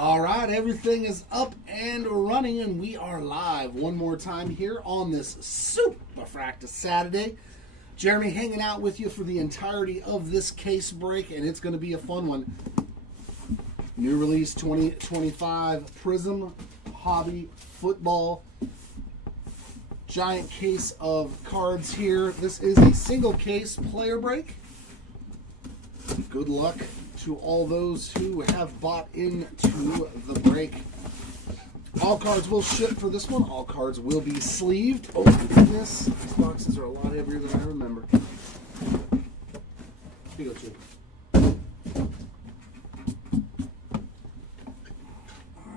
All right, everything is up and running, and we are live one more time here on this Super Fractus Saturday. Jeremy hanging out with you for the entirety of this case break, and it's going to be a fun one. New release 2025 Prizm Hobby Football. Giant case of cards here. This is a single case player break. Good luck to all those who have bought into the break. All cards will ship for this one. All cards will be sleeved. Oh my goodness. These boxes are a lot heavier than I remember. Here you go, Chip. Alright,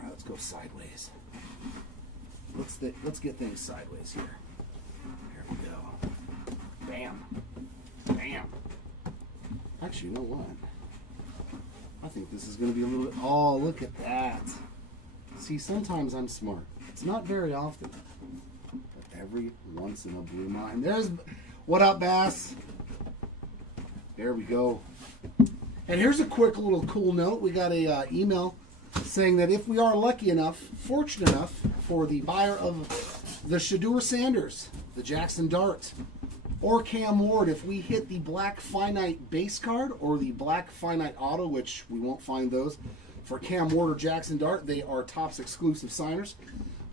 let's go sideways. Let's get things sideways here. There we go. Bam. Bam. Actually, you know what? I think this is going to be a little bit... Oh, look at that. See, sometimes I'm smart. It's not very often. But every once in a blue moon. There's... What up, Bass? There we go. And here's a quick little cool note. We got a email saying that if we are lucky enough, fortunate enough, for the buyer of the Shedeur Sanders, the Jackson Dart, or Cam Ward, if we hit the Black Finite base card or the Black Finite auto, which we won't find those for Cam Ward or Jackson Dart, they are Topps exclusive signers.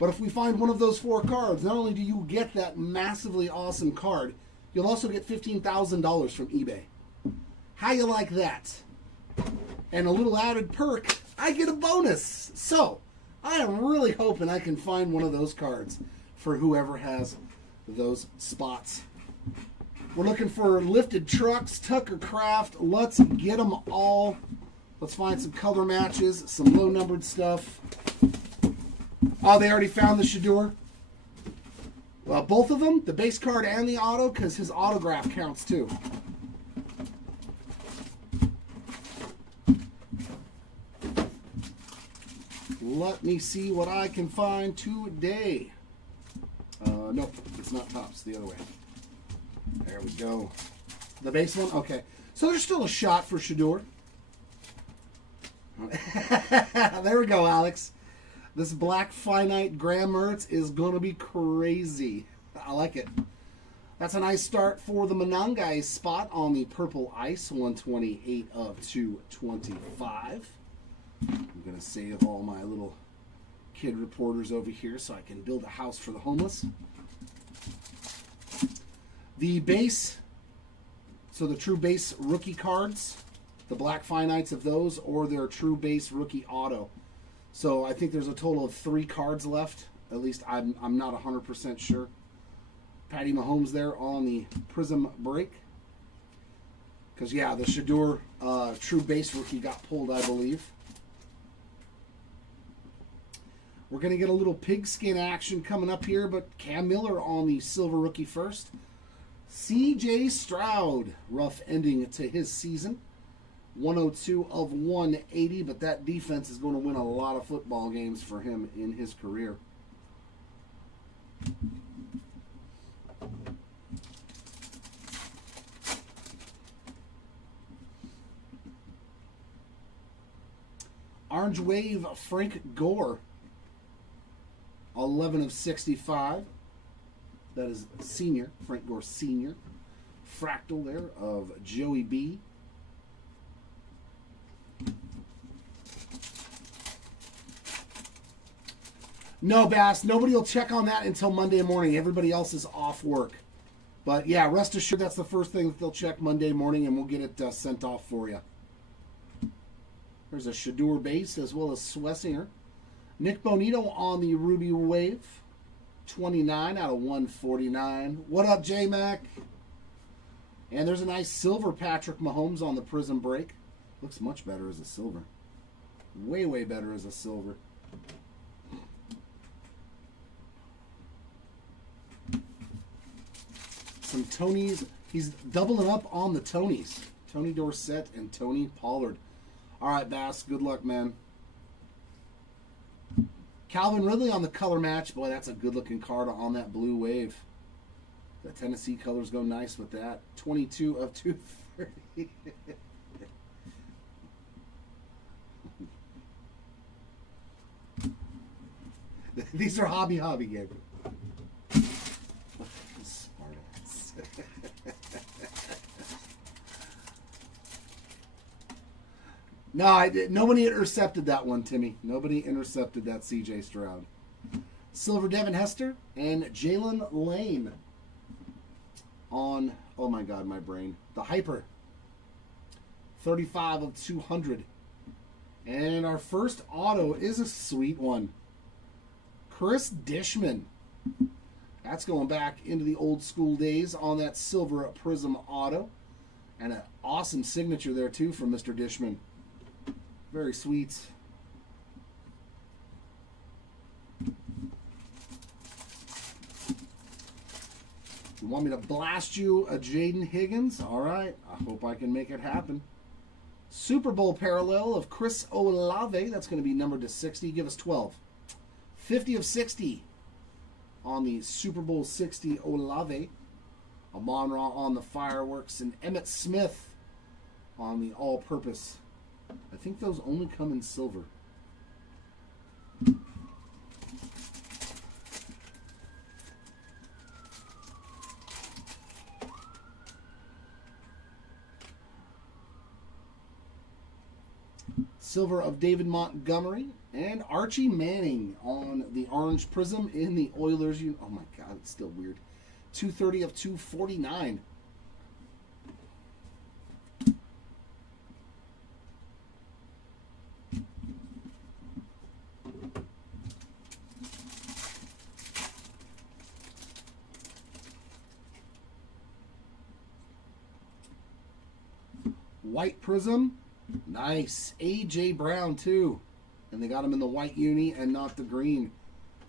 But if we find one of those four cards, not only do you get that massively awesome card, you'll also get $15,000 from eBay. How you like that? And a little added perk, I get a bonus. So, I am really hoping I can find one of those cards for whoever has those spots. We're looking for lifted trucks, Tucker Craft. Let's get them all. Let's find some color matches, some low-numbered stuff. Oh, they already found the Shedeur? Well, both of them, the base card and the auto, because his autograph counts too. Let me see what I can find today. Nope, it's not Topps, the other way. There we go. The base one? Okay. So there's still a shot for Shedeur. There we go, Alex. This Black Finite Graham Mertz is going to be crazy. I like it. That's a nice start for the Monangai spot on the Purple Ice, 128 of 225. I'm going to save all my little kid reporters over here so I can build a house for the homeless. The base, so the true base rookie cards, the Black Finites of those, or their true base rookie auto. So I think there's a total of 3 cards left. At least I'm not 100% sure. Patty Mahomes there on the Prizm break. Because, yeah, the Shedeur true base rookie got pulled, I believe. We're going to get a little pigskin action coming up here, but Cam Miller on the silver rookie first. C.J. Stroud, rough ending to his season. 102 of 180, but that defense is going to win a lot of football games for him in his career. Orange Wave, Frank Gore. 11 of 65. That is senior, Frank Gore Sr. Fractal there of Joey B. No, Bass, nobody will check on that until Monday morning. Everybody else is off work. But yeah, rest assured that's the first thing that they'll check Monday morning, and we'll get it sent off for you. There's a Shedeur base as well as Swessinger. Nick Bonito on the Ruby Wave. 29 out of 149. What up, J-Mac? And there's a nice silver Patrick Mahomes on the Prizm break. Looks much better as a silver. Way, way better as a silver. Some Tonys. He's doubling up on the Tonys. Tony Dorsett and Tony Pollard. All right, Bass. Good luck, man. Calvin Ridley on the color match. Boy, that's a good-looking card on that blue wave. The Tennessee colors go nice with that. 22 of 230. These are hobby, Gabe. Smart ass. No, nobody intercepted that one, Timmy. Nobody intercepted that C.J. Stroud. Silver Devin Hester and Jalen Lane on, oh my God, my brain. The Hyper. 35 of 200. And our first auto is a sweet one. Chris Dishman. That's going back into the old school days on that silver Prizm auto. And an awesome signature there, too, from Mr. Dishman. Very sweet. You want me to blast you a Jaden Higgins? All right. I hope I can make it happen. Super Bowl parallel of Chris Olave. That's going to be numbered to 60. Give us 12. 50 of 60 on the Super Bowl 60 Olave. Amon-Ra on the fireworks. And Emmitt Smith on the all-purpose. I think those only come in silver. Silver of David Montgomery and Archie Manning on the orange Prizm in the Oilers. Oh my God, it's still weird. 230 of 249. White Prizm. Nice. A.J. Brown, too. And they got him in the white uni and not the green.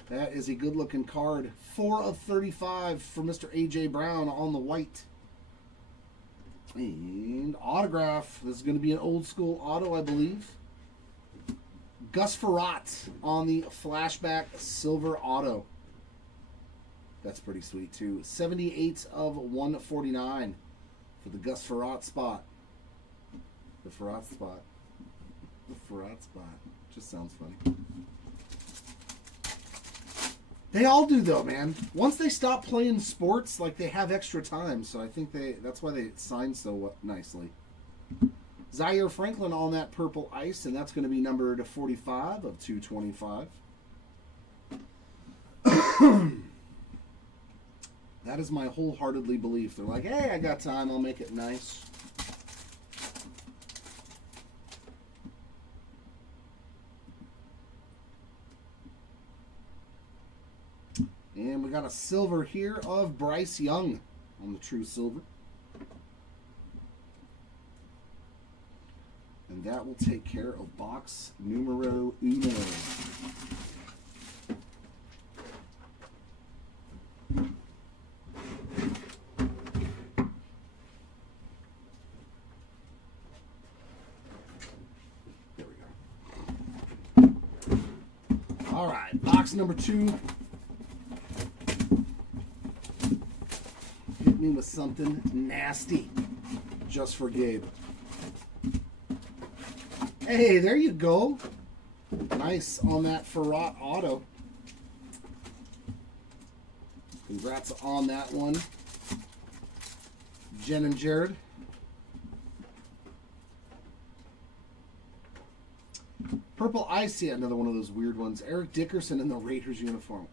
That is a good-looking card. 4 of 35 for Mr. A.J. Brown on the white. And autograph. This is going to be an old-school auto, I believe. Gus Frerotte on the flashback silver auto. That's pretty sweet, too. 78 of 149 for the Gus Frerotte spot. The Frerotte spot. The Frerotte spot. Just sounds funny. They all do, though, man. Once they stop playing sports, like, they have extra time. So I think that's why they sign so nicely. Zaire Franklin on that purple ice, and that's going to be numbered 45 of 225. That is my wholeheartedly belief. They're like, hey, I got time. I'll make it nice. And we got a silver here of Bryce Young on the true silver. And that will take care of box numero uno. There we go. All right, box number 2. Hit me with something nasty just for Gabe. Hey, there you go. Nice on that Frerotte auto. Congrats on that one, Jen and Jared. Purple Ice, yeah, another one of those weird ones. Eric Dickerson in the Raiders uniform.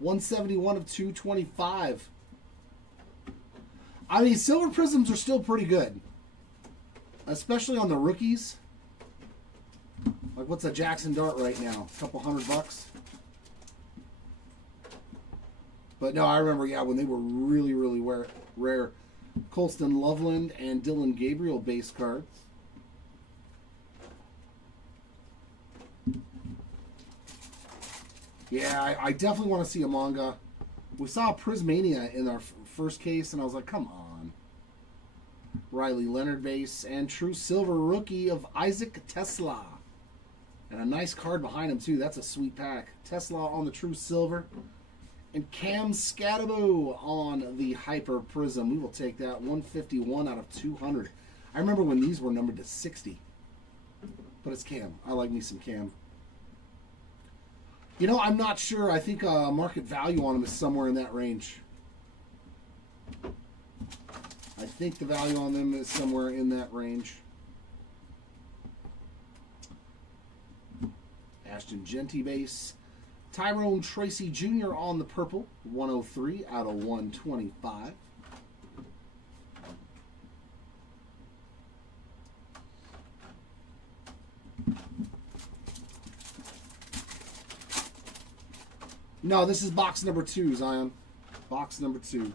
171 of 225. I mean, silver Prizms are still pretty good, especially on the rookies. Like, what's a Jackson Dart right now? A couple $100. But no, I remember, yeah, when they were really, really rare. Colston Loveland and Dylan Gabriel base cards. Yeah, I definitely want to see a manga. We saw Prismania in our first case, and I was like, come on. Riley Leonard base and true silver rookie of Isaac Tesla. And a nice card behind him, too. That's a sweet pack. Tesla on the true silver. And Cam Scatabo on the Hyper Prizm. We will take that. 151 out of 200. I remember when these were numbered to 60. But it's Cam. I like me some Cam. You know, I'm not sure. I think market value on them is somewhere in that range. I think the value on them is somewhere in that range. Ashton Genty base. Tyrone Tracy Jr. on the purple. 103 out of 125. No, this is box number 2, Zion. Box number 2.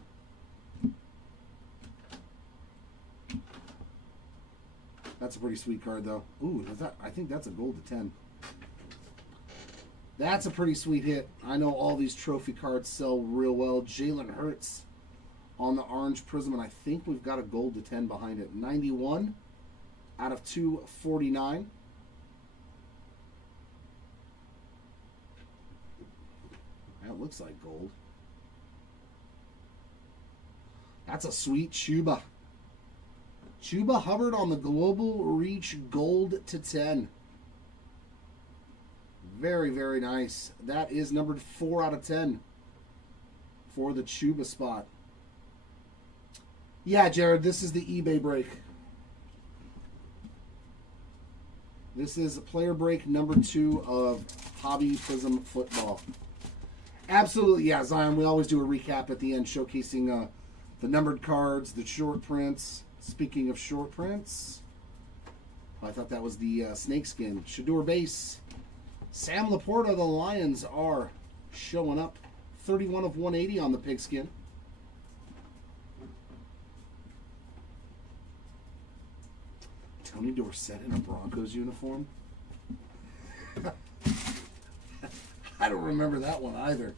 That's a pretty sweet card, though. Ooh, I think that's a gold to 10. That's a pretty sweet hit. I know all these trophy cards sell real well. Jalen Hurts on the orange Prizm, and I think we've got a gold to 10 behind it. 91 out of 249. That looks like gold. That's a sweet Chuba. Chuba Hubbard on the Global Reach gold to 10. Very, very nice. That is numbered 4 out of 10 for the Chuba spot. Yeah, Jared, this is the eBay break. This is player break number 2 of Hobby Prizm Football. Absolutely, yeah, Zion. We always do a recap at the end showcasing the numbered cards, the short prints. Speaking of short prints, I thought that was the snakeskin. Shador base. Sam Laporta, the Lions are showing up. 31 of 180 on the pigskin. Tony Dorsett in a Broncos uniform. I don't remember that one either.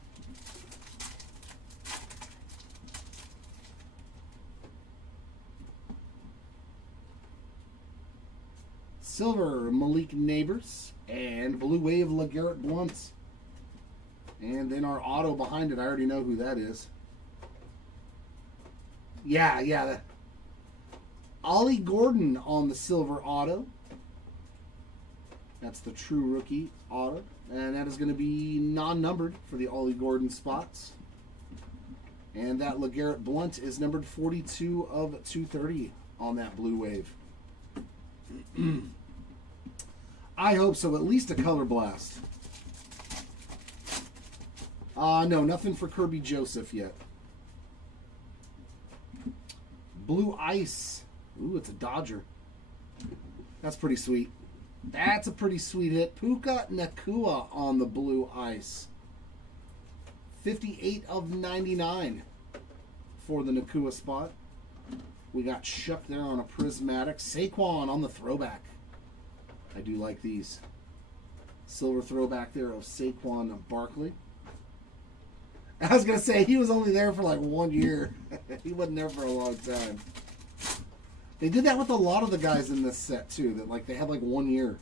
Silver, Malik Neighbors, and Blue Wave, LeGarrette Blount. And then our auto behind it, I already know who that is. Yeah. Ollie Gordon on the silver auto. That's the true rookie auto. And that is going to be non-numbered for the Ollie Gordon spots. And that LeGarrette Blount is numbered 42 of 230 on that Blue Wave. I hope so. At least a color blast. No, nothing for Kirby Joseph yet. Blue Ice. Ooh, it's a Dodger. That's pretty sweet. That's a pretty sweet hit. Puka Nacua on the Blue Ice. 58 of 99 for the Nacua spot. We got Shuck there on a prismatic. Saquon on the throwback. I do like these. Silver throwback there of Saquon Barkley. I was going to say, he was only there for like 1 year. He wasn't there for a long time. They did that with a lot of the guys in this set, too. That like they had like 1 year.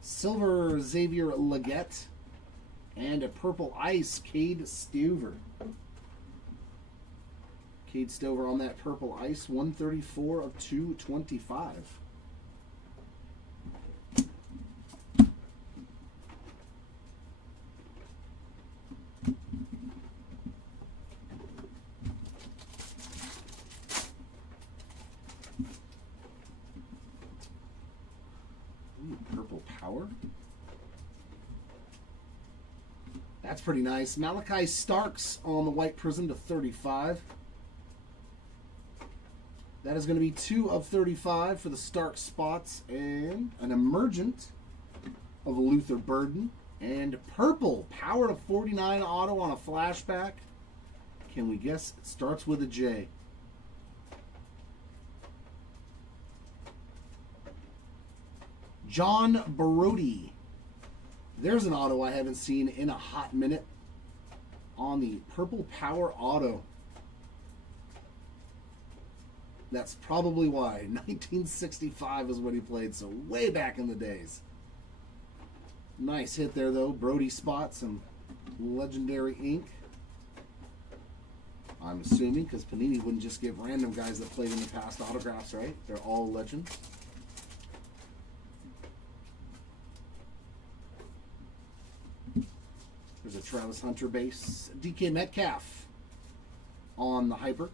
Silver Xavier Legette. And a purple ice, Cade Stover. Cade Stover on that purple ice. 134 of 225. Purple Power. That's pretty nice. Malachi Starks on the white Prizm to 35. That is going to be 2 of 35 for the Starks spots. And an emergent of Luther Burden. And purple Power to 49 auto on a flashback. Can we guess it starts with a J? John Brody. There's an auto I haven't seen in a hot minute on the Purple Power auto. That's probably why. 1965 is when he played, so way back in the days. Nice hit there, though. Brody spot, some legendary ink. I'm assuming, because Panini wouldn't just give random guys that played in the past autographs, right? They're all legends. There's a Travis Hunter base. DK Metcalf on the Hyper.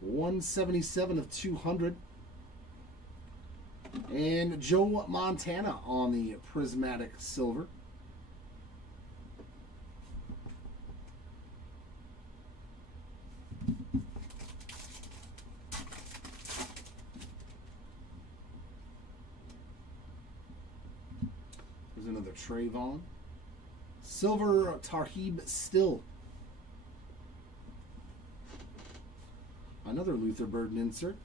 177 of 200. And Joe Montana on the Prismatic Silver. There's another Trayvon. Silver Tarheeb Still. Another Luther Burden insert.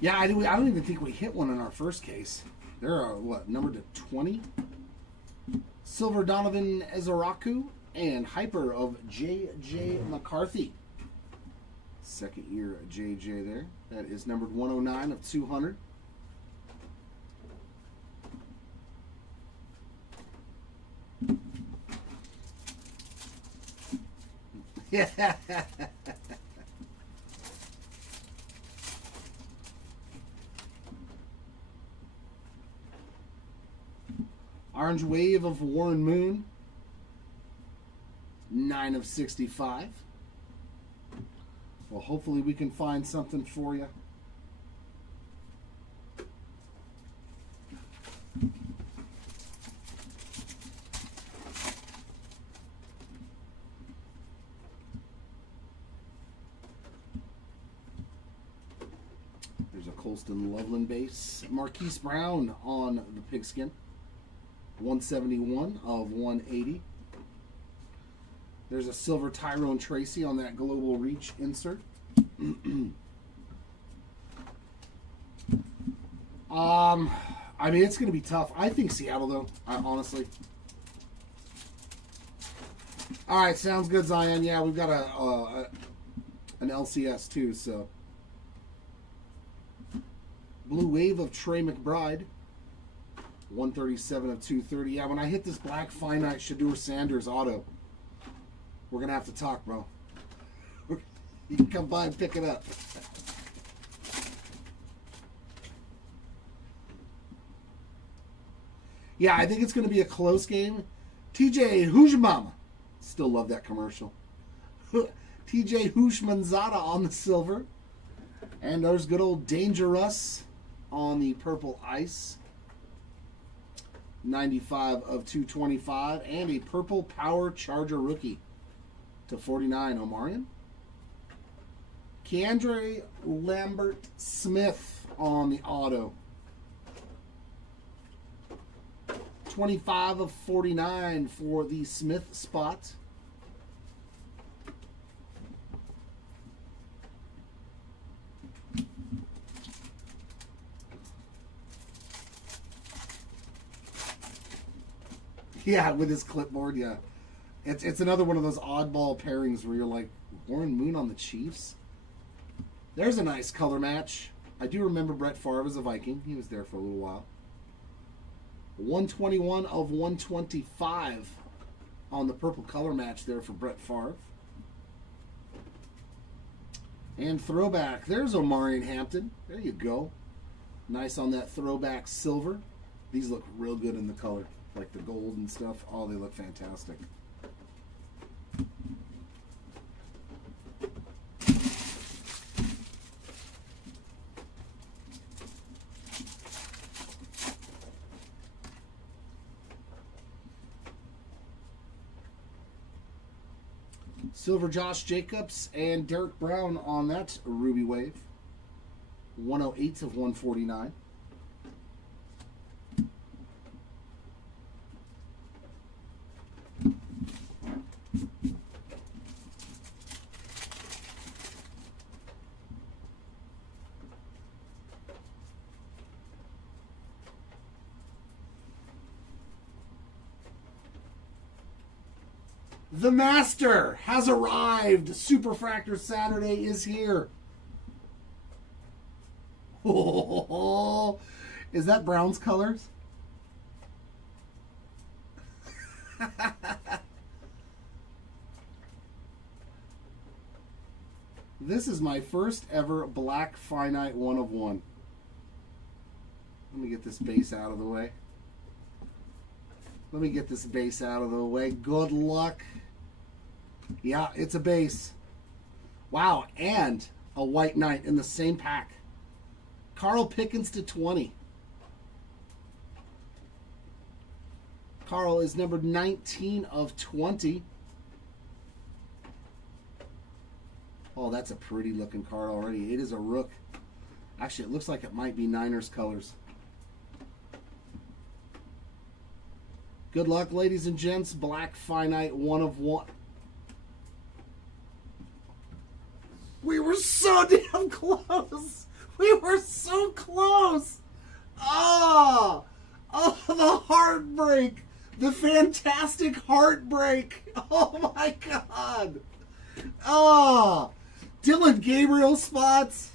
Yeah, I don't even think we hit one in our first case. There are, what, numbered to 20? Silver Donovan Ezaraku and Hyper of J.J. McCarthy. Second year J.J. there. That is numbered 109 of 200. Yeah. Orange Wave of Warren Moon. 9 of 65. Well, hopefully we can find something for you. There's a Colston Loveland base. Marquise Brown on the Pigskin. 171 of 180. There's a silver Tyrone Tracy on that Global Reach insert. I mean, it's going to be tough. I think Seattle, though, honestly. All right, sounds good, Zion. Yeah, we've got an LCS, too, so. Blue Wave of Trey McBride. 137 of 230. Yeah, when I hit this black finite Shadur Sanders auto, we're going to have to talk, bro. You can come by and pick it up. Yeah, I think it's going to be a close game. TJ Hujmama. Still love that commercial. TJ Hushmanzada on the silver. And there's good old Dangerous on the purple ice. 95 of 225. And a purple Power Charger rookie to 49, Omarion. Keandre Lambert Smith on the auto. 25 of 49 for the Smith spot. Yeah, with his clipboard, yeah. It's another one of those oddball pairings where you're like, Warren Moon on the Chiefs? There's a nice color match. I do remember Brett Favre as a Viking. He was there for a little while. 121 of 125 on the purple color match there for Brett Favre. And throwback. There's Omarion Hampton. There you go. Nice on that throwback silver. These look real good in the color. Like the gold and stuff. Oh, they look fantastic. Silver Josh Jacobs and Derek Brown on that Ruby Wave. 108 of 149. The Master has arrived. Superfractor Saturday is here. Oh, is that Brown's colors? This is my first ever black finite 1 of 1. Let me get this base out of the way. Good luck. Yeah, it's a base. Wow, and a white knight in the same pack. Carl Pickens to 20. Carl is numbered 19 of 20. Oh, that's a pretty looking card already. It is a rook. Actually, it looks like it might be Niners colors. Good luck, ladies and gents. Black finite 1 of 1. We were so damn close. We were so close. Oh, the heartbreak. The fantastic heartbreak. Oh, my God. Oh, Dylan Gabriel spots.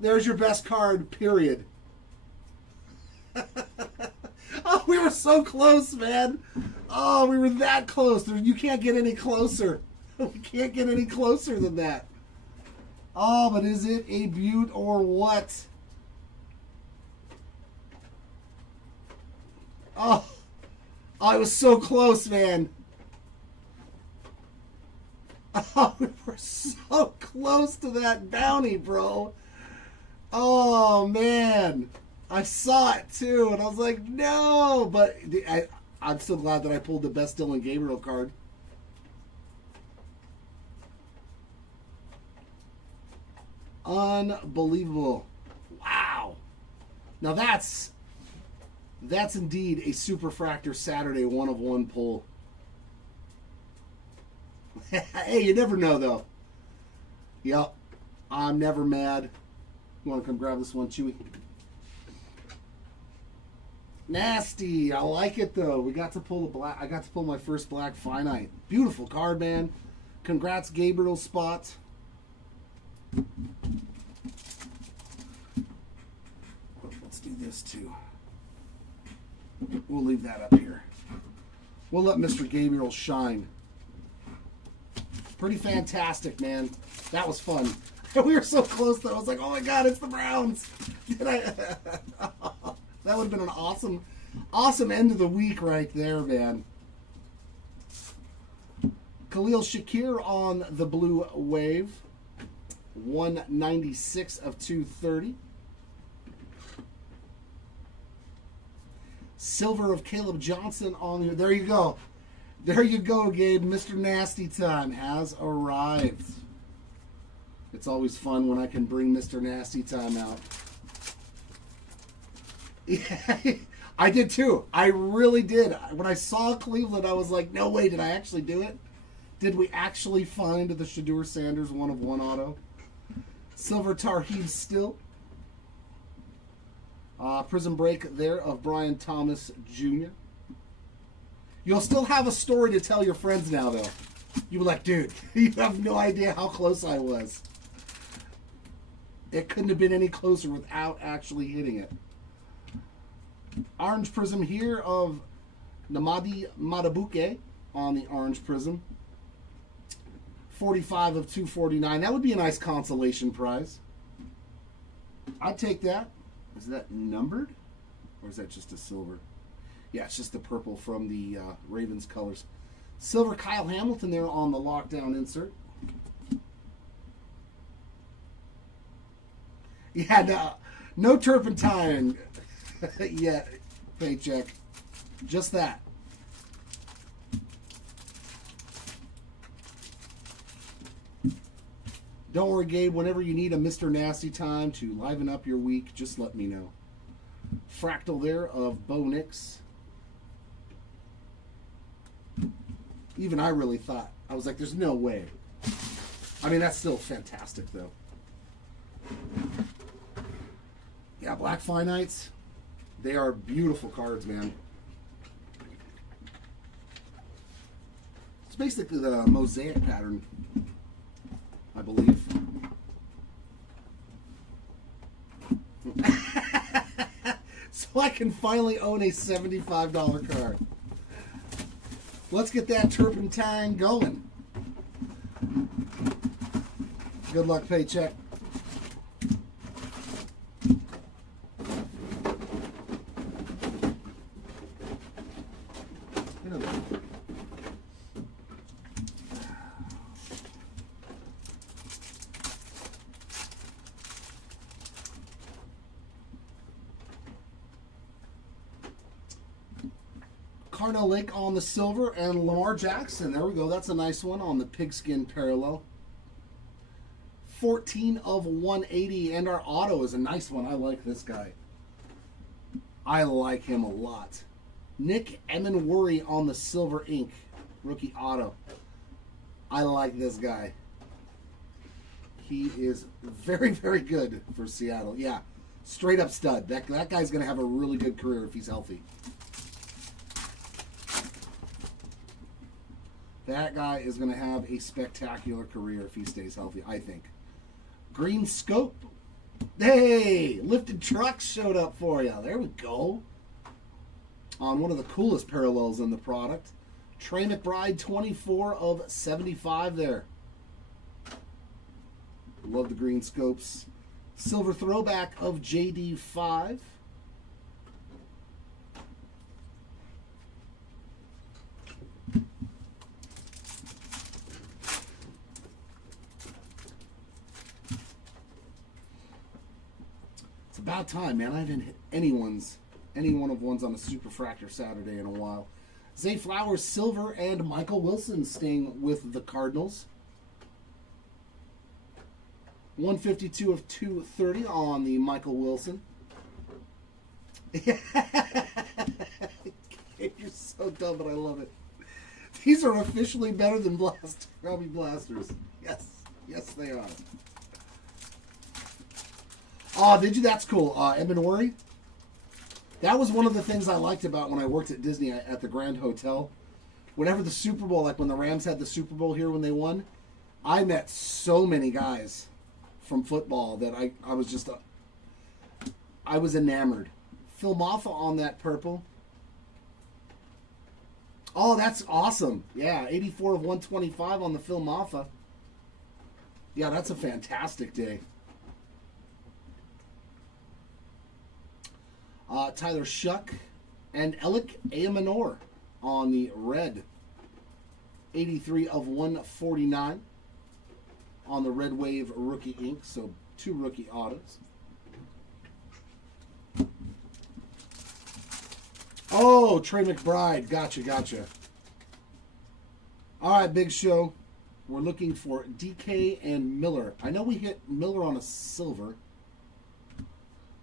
There's your best card, period. Oh, we were so close, man. Oh, we were that close. You can't get any closer. We can't get any closer than that. Oh, but is it a beaut or what? Oh, I was so close, man. Oh, we were so close to that bounty, bro. Oh, man. I saw it, too, and I was like, no. But I'm so glad that I pulled the best Dylan Gabriel card. Unbelievable. Wow. Now that's indeed a Superfractor Saturday 1 of 1 pull. Hey, you never know, though. Yep. I'm never mad. You want to come grab this one, Chewy? Nasty. I like it, though. We got to pull the black. I got to pull my first black finite. Beautiful card, man. Congrats, Gabriel Spot. Let's do this, too. We'll leave that up here. We'll let Mr. Gabriel shine. Pretty fantastic, man. That was fun. We were so close, though. I was like, oh, my God, it's the Browns. That would have been an awesome end of the week right there, man. Khalil Shakir on the blue wave. 196 of 230. Silver of Caleb Johnson on here. There you go. There you go, Gabe. Mr. Nasty Time has arrived. It's always fun when I can bring Mr. Nasty Time out. Yeah, I did too. I really did. When I saw Cleveland, I was like, no way, did I actually do it? Did we actually find the Shedeur Sanders 1 of 1 auto? Silver Tarheeb Still. Prizm break there of Brian Thomas Jr. You'll still have a story to tell your friends now, though. You were like, dude, you have no idea how close I was. It couldn't have been any closer without actually hitting it. Orange Prizm here of Namadi Matabuke on the Orange Prizm. 45 of 249. That would be a nice consolation prize. I'd take that. Is that numbered? Or is that just a silver? Yeah, it's just the purple from the Ravens colors. Silver Kyle Hamilton there on the lockdown insert. Yeah, no turpentine yet, paycheck. Just that. Don't worry, Gabe. Whenever you need a Mr. Nasty Time to liven up your week, just let me know. Fractal there of Bo Nix. Even I really thought, I was like, there's no way. I mean, that's still fantastic, though. Yeah, Black Finites, they are beautiful cards, man. basically the mosaic pattern, I believe. So I can finally own a $75 card. Let's get that turpentine going. Good luck, paycheck. Cardinal Lake on the silver and Lamar Jackson. There we go. That's a nice one on the pigskin parallel. 14 of 180. And our auto is a nice one. I like this guy. I like him a lot. Nick Emenworry on the silver ink. Rookie auto. I like this guy. He is very, very good for Seattle. Yeah. Straight up stud. That guy's going to have a really good career if he's healthy. That guy is going to have a spectacular career if he stays healthy, I think. Green Scope. Hey, lifted trucks showed up for you. There we go. On one of the coolest parallels in the product. Trey McBride, 24 of 75 there. Love the green scopes. Silver throwback of JD5. About time, man. I haven't hit any one of ones on a Superfractor Saturday in a while. Zay Flowers, silver, and Michael Wilson staying with the Cardinals. 152 of 230 on the Michael Wilson. You're so dumb, but I love it. These are officially better than Robbie Blasters. Yes. Yes, they are. Oh, did you? That's cool. Emenworry. That was one of the things I liked about when I worked at Disney at the Grand Hotel. Whenever the Super Bowl, like when the Rams had the Super Bowl here when they won, I met so many guys from football that I was just, I was enamored. Phil Maffa on that purple. Oh, that's awesome. Yeah, 84 of 125 on the Phil Maffa. Yeah, that's a fantastic day. Tyler Shuck and Alec Ayamanor on the red. 83 of 149 on the Red Wave rookie ink. So 2 rookie autos. Oh, Trey McBride. Gotcha. All right, Big Show. We're looking for DK and Miller. I know we hit Miller on a silver.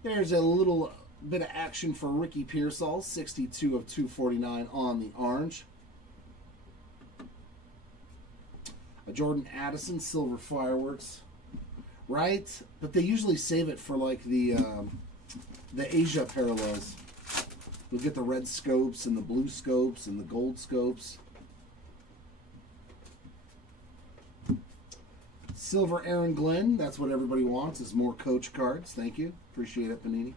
There's a little bit of action for Ricky Pearsall, 62 of 249 on the orange. A Jordan Addison, silver fireworks. Right? But they usually save it for like the Asia parallels. You'll get the red scopes and the blue scopes and the gold scopes. Silver Aaron Glenn, that's what everybody wants, is more coach cards. Thank you. Appreciate it, Panini.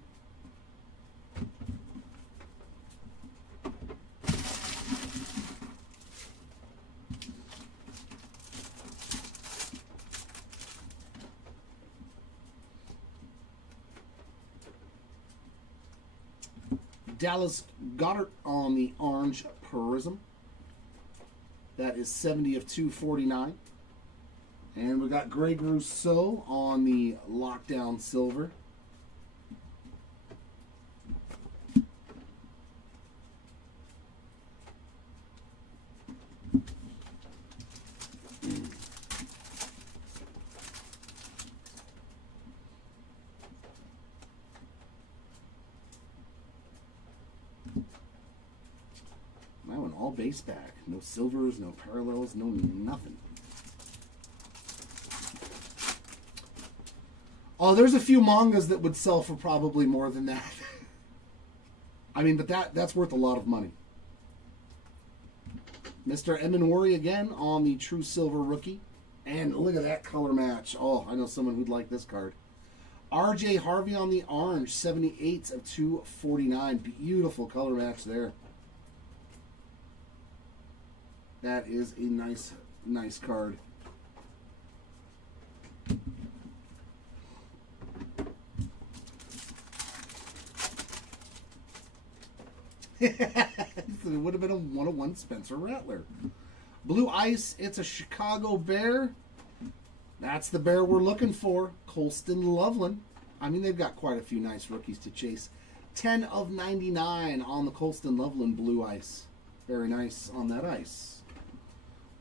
Dallas Goedert on the orange Prizm. That is 70 of 249. And we got Greg Rousseau on the lockdown silver. That one all base back. No silvers, no parallels, no nothing. Oh, there's a few mangas that would sell for probably more than that. I mean, but that's worth a lot of money. Mr. Eminori again on the True Silver rookie. And look at that color match. Oh, I know someone who'd like this card. R.J. Harvey on the orange, 78 of 249. Beautiful color match there. That is a nice, nice card. It would have been a 101 Spencer Rattler. Blue Ice, it's a Chicago Bear. That's the bear we're looking for. Colston Loveland. I mean, they've got quite a few nice rookies to chase. 10 of 99 on the Colston Loveland Blue Ice. Very nice on that ice.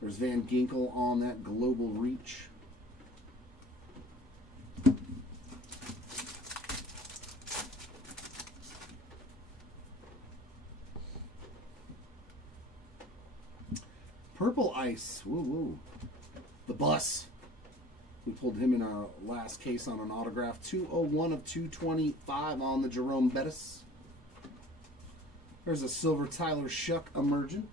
There's Van Ginkel on that Global Reach. Purple Ice. Woo woo. The Bus. We pulled him in our last case on an autograph. 201 of 225 on the Jerome Bettis. There's a silver Tyler Shuck emerging.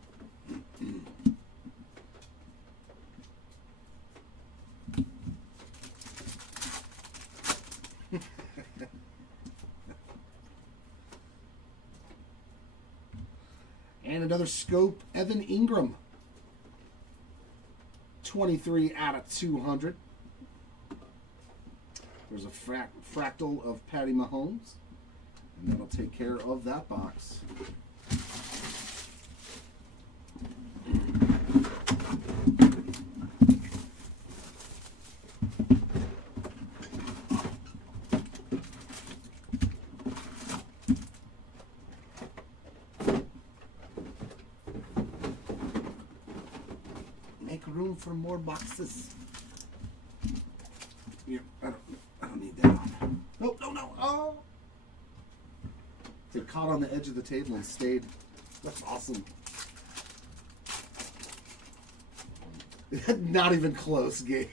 And another scope, Evan Ingram. 23 out of 200. There's a fractal of Patty Mahomes. And that'll take care of that box. Make room for more boxes. Yeah, I don't need that on. No, no, no. Oh! It caught on the edge of the table and stayed. That's awesome. Not even close, Gabe.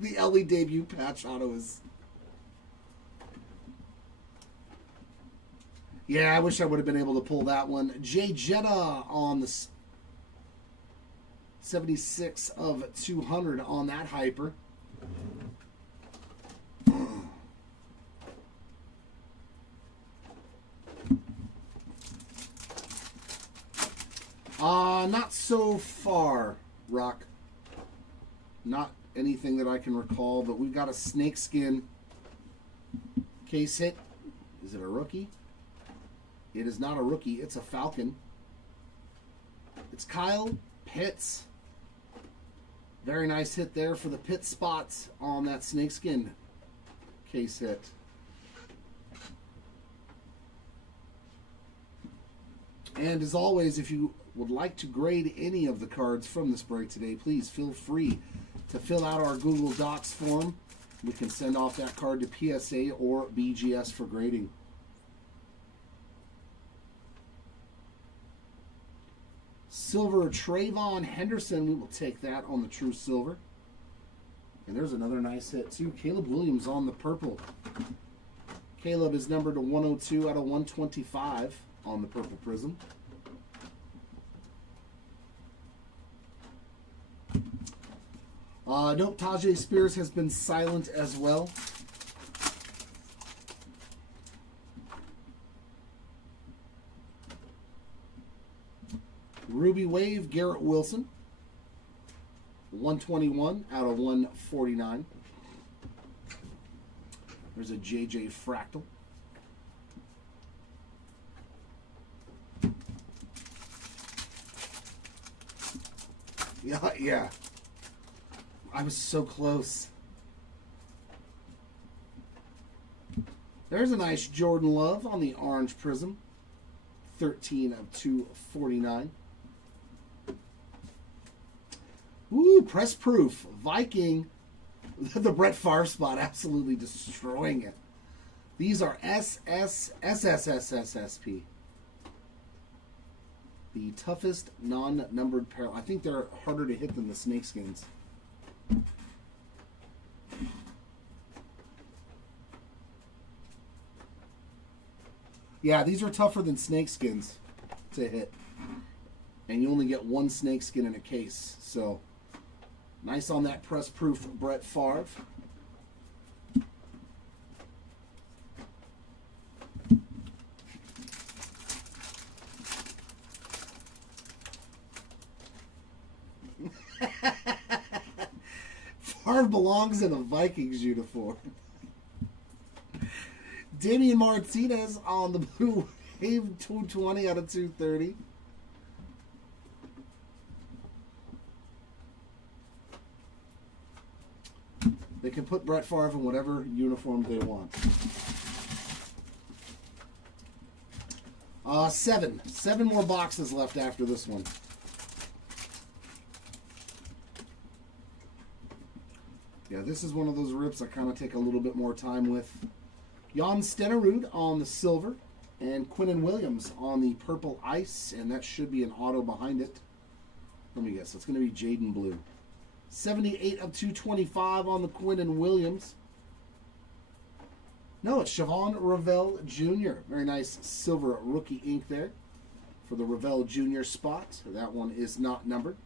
The Ellie debut patch auto is... Yeah, I wish I would have been able to pull that one. Jay Jetta on the 76 of 200 on that hyper. Not so far, Rock. Not anything that I can recall, but we've got a snakeskin case hit. Is it a rookie? It is not a rookie. It's a Falcon. It's Kyle Pitts. Very nice hit there for the pit spots on that snakeskin case hit. And as always, if you would like to grade any of the cards from this break today, please feel free to fill out our Google Docs form. We can send off that card to PSA or BGS for grading. Silver Trayvon Henderson, we will take that on the True Silver. And there's another nice hit too. Caleb Williams on the purple. Caleb is numbered to 102 out of 125 on the purple Prizm. Nope, Tajay Spears has been silent as well. Ruby Wave, Garrett Wilson. 121 out of 149. There's a JJ Fractal. Yeah. I was so close. There's a nice Jordan Love on the orange Prizm. 13 of 249. Ooh, press proof. Viking. The Brett Favre spot absolutely destroying it. These are SSSSSSP. The toughest non-numbered parallel. I think they're harder to hit than the snakeskins. Yeah, these are tougher than snakeskins to hit. and you only get one snakeskin in a case. So nice on that press proof Brett Favre. Favre belongs in a Vikings uniform. Damian Martinez on the blue wave, 220 out of 230. They can put Brett Favre in whatever uniform they want. Seven more boxes left after this one. Yeah, this is one of those rips I kind of take a little bit more time with. Jan Stenerud on the silver, and Quinnen Williams on the purple ice, and that should be an auto behind it. Let me guess, it's going to be Jaden Blue. 78 of 225 on the Quinnen Williams. No, it's Siobhan Ravel Jr. Very nice silver rookie ink there for the Ravel Jr. spot. That one is not numbered.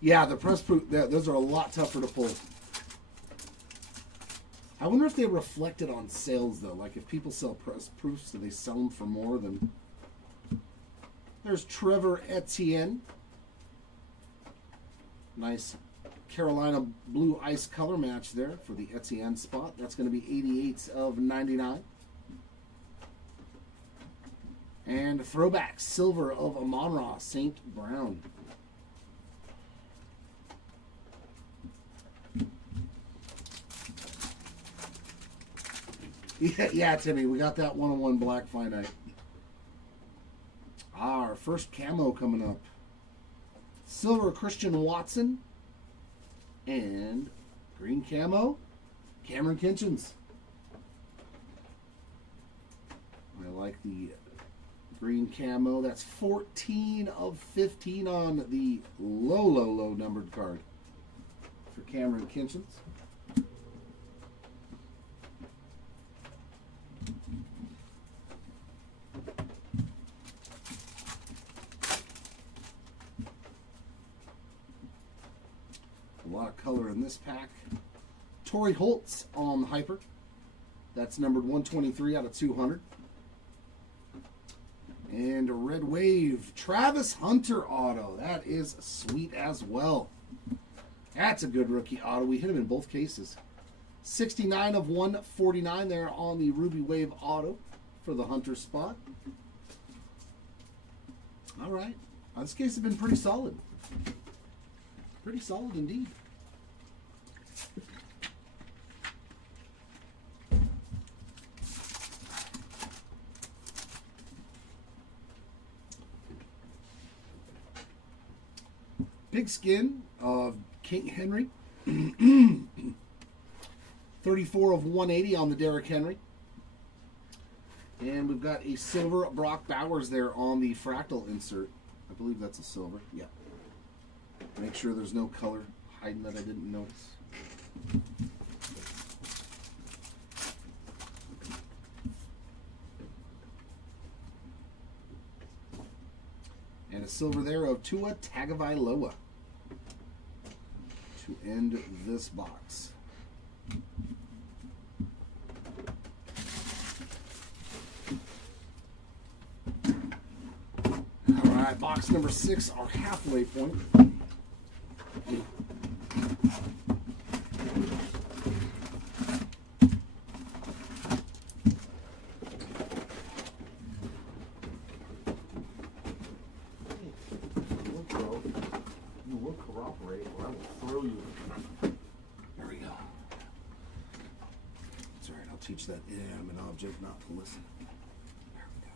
Yeah, the press proof, those are a lot tougher to pull. I wonder if they reflect it on sales, though. Like, if people sell press proofs, do they sell them for more than... There's Trevor Etienne. Nice Carolina blue ice color match there for the Etienne spot. That's going to be 88 of 99. And throwback silver of Amon-Ra St. Brown. Yeah, Timmy, we got that 101 black finite. Our first camo coming up. Silver Christian Watson. And green camo, Cameron Kinchens. I like the green camo. That's 14 of 15 on the low numbered card for Cameron Kinchens. A lot of color in this pack. Torrey Holtz on the Hyper. That's numbered 123 out of 200. And a Red Wave Travis Hunter auto. That is sweet as well. That's a good rookie auto. We hit him in both cases. 69 of 149 there on the Ruby Wave auto for the Hunter spot. All right. This case has been pretty solid. Pretty solid indeed. Big skin of King Henry. 34 of 180 on the Derrick Henry. And we've got a silver Brock Bowers there on the fractal insert. I believe that's a silver. Yeah. Make sure there's no color hiding that I didn't notice. And a silver there of Tua Tagovailoa to end this box. All right, box number 6, our halfway point. Teach that inanimate object not to listen. There we go.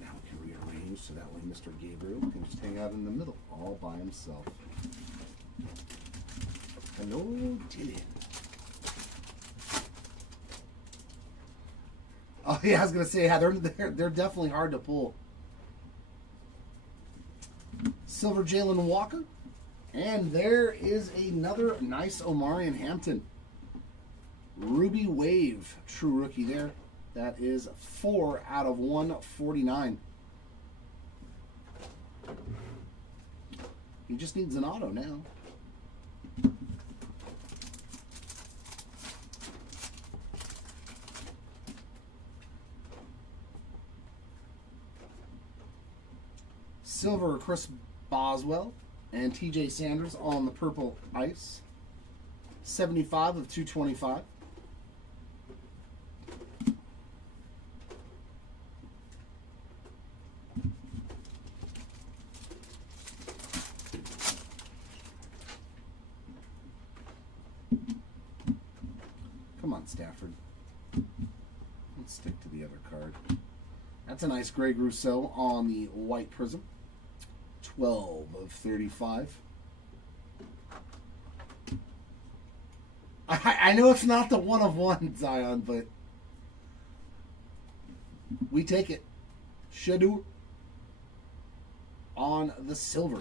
Now we can rearrange so that way Mr. Gabriel can just hang out in the middle all by himself. Hello, Dylan. Oh yeah, I was gonna say, yeah, they're definitely hard to pull. Silver Jalen Walker, and there is another nice Omarion Hampton. Ruby Wave, true rookie there. That is 4 out of 149. He just needs an auto now. Silver, Chris Boswell and TJ Sanders on the purple ice. 75 of 225. Come on, Stafford. Let's stick to the other card. That's a nice Greg Rousseau on the white Prizm. 12 of 35. I know it's not the 1 of 1, Zion, but we take it. Shadur on the silver.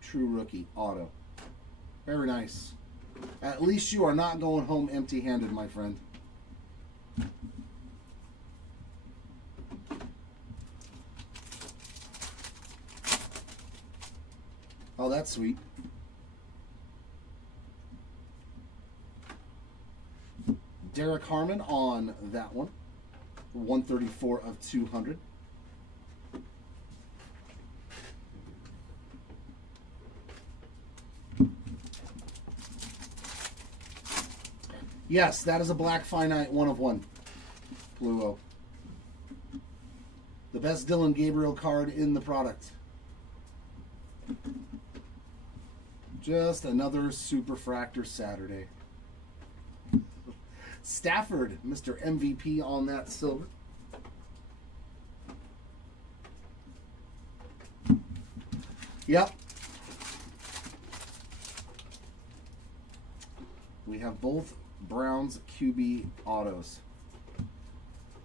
True rookie auto. Very nice. At least you are not going home empty-handed, my friend. Oh, that's sweet. Derek Harmon on that one. 134 of 200. Yes, that is a black finite 1 of 1. Fluo. The best Dylan Gabriel card in the product. Just another Super Fractor Saturday. Stafford, Mr. MVP on that silver. Yep. We have both Browns QB autos.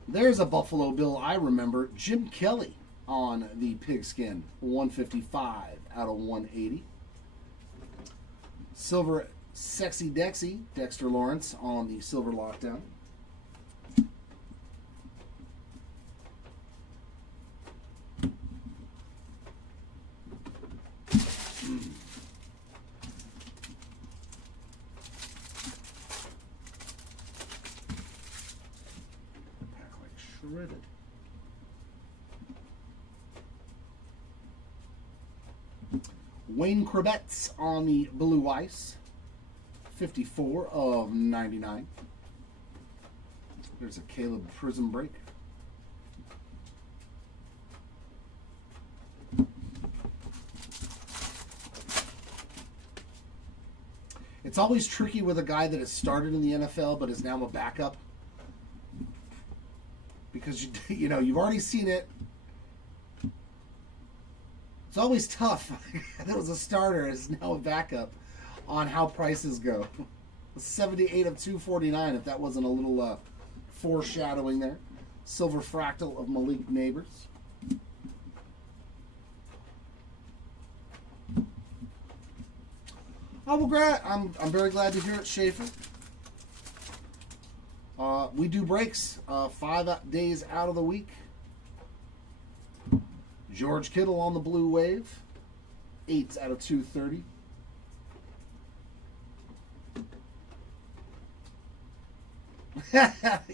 There's a Buffalo Bill I remember. Jim Kelly on the pigskin. 155 out of 180. Silver Sexy Dexy, Dexter Lawrence on the silver lockdown. Pack like shredded. Wayne Krebets on the blue ice. 54 of 99. There's a Caleb Prizm break. It's always tricky with a guy that has started in the NFL but is now a backup. Because you know, you've already seen it. It's always tough. That was a starter, is now a backup. On how prices go. 78 of 249, if that wasn't a little foreshadowing there. Silver Fractal of Malik Neighbors. Oh, well, I'm very glad to hear it, Schaefer. We do breaks 5 days out of the week. George Kittle on the blue wave. 8 out of 230.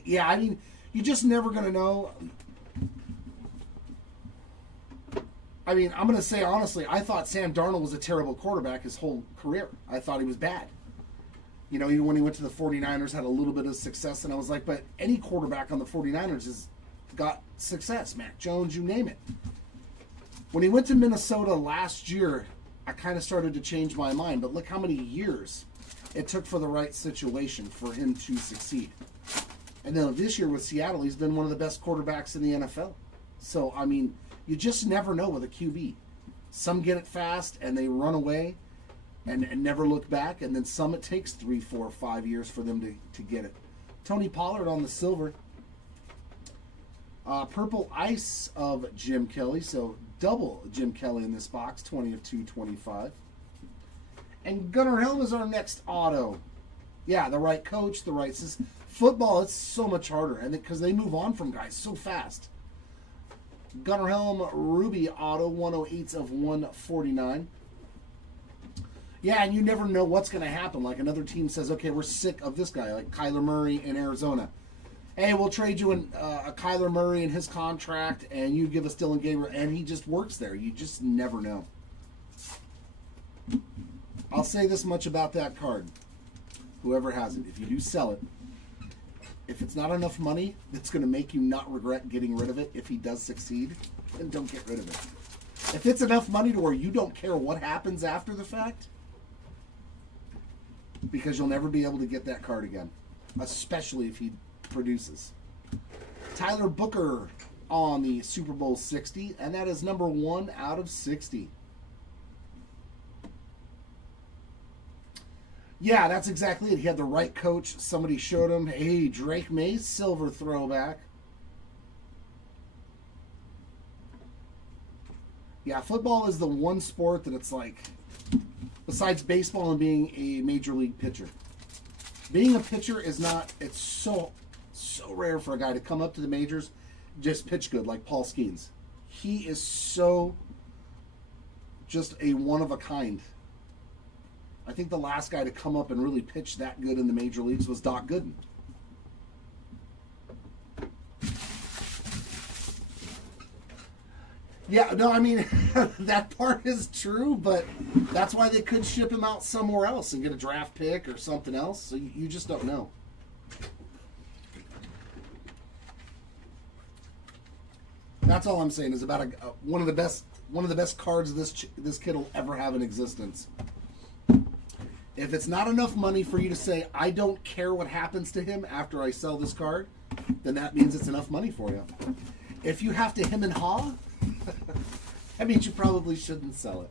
Yeah, I mean, you're just never going to know. I mean, I'm going to say honestly, I thought Sam Darnold was a terrible quarterback his whole career. I thought he was bad. You know, even when he went to the 49ers, had a little bit of success, and I was like, but any quarterback on the 49ers has got success. Mac Jones, you name it. When he went to Minnesota last year, I kind of started to change my mind, but look how many years it took for the right situation for him to succeed. And then this year with Seattle, he's been one of the best quarterbacks in the NFL. So, I mean, you just never know with a QB. Some get it fast and they run away and never look back. And then some it takes 3, 4, 5 years for them to get it. Tony Pollard on the silver. Purple ice of Jim Kelly. So double Jim Kelly in this box. 20 of 225. And Gunnar Helm is our next auto. Yeah, the right coach, the right system. Football, it's so much harder, and because they move on from guys so fast. Gunnar Helm Ruby Auto 108s of 149. Yeah, and you never know what's going to happen. Like another team says, okay, we're sick of this guy, like Kyler Murray in Arizona. Hey, we'll trade you a Kyler Murray and his contract, and you give us Dylan Gabriel, and he just works there. You just never know. I'll say this much about that card. Whoever has it, if you do sell it, if it's not enough money that's going to make you not regret getting rid of it if he does succeed, then don't get rid of it. If it's enough money to where you don't care what happens after the fact, because you'll never be able to get that card again, especially if he produces. Tyler Booker on the Super Bowl 60, and that is number 1 out of 60. Yeah, that's exactly it. He had the right coach. Somebody showed him, hey, Drake May, silver throwback. Yeah, football is the one sport that it's like, besides baseball and being a major league pitcher. Being a pitcher is not, it's so rare for a guy to come up to the majors, just pitch good, like Paul Skeens. He is so just a one of a kind. I think the last guy to come up and really pitch that good in the major leagues was Doc Gooden. Yeah, no, I mean, that part is true, but that's why they could ship him out somewhere else and get a draft pick or something else. So you just don't know. That's all I'm saying is about one of the best cards this kid will ever have in existence. If it's not enough money for you to say, I don't care what happens to him after I sell this card, then that means it's enough money for you. If you have to hem and haw, that means you probably shouldn't sell it.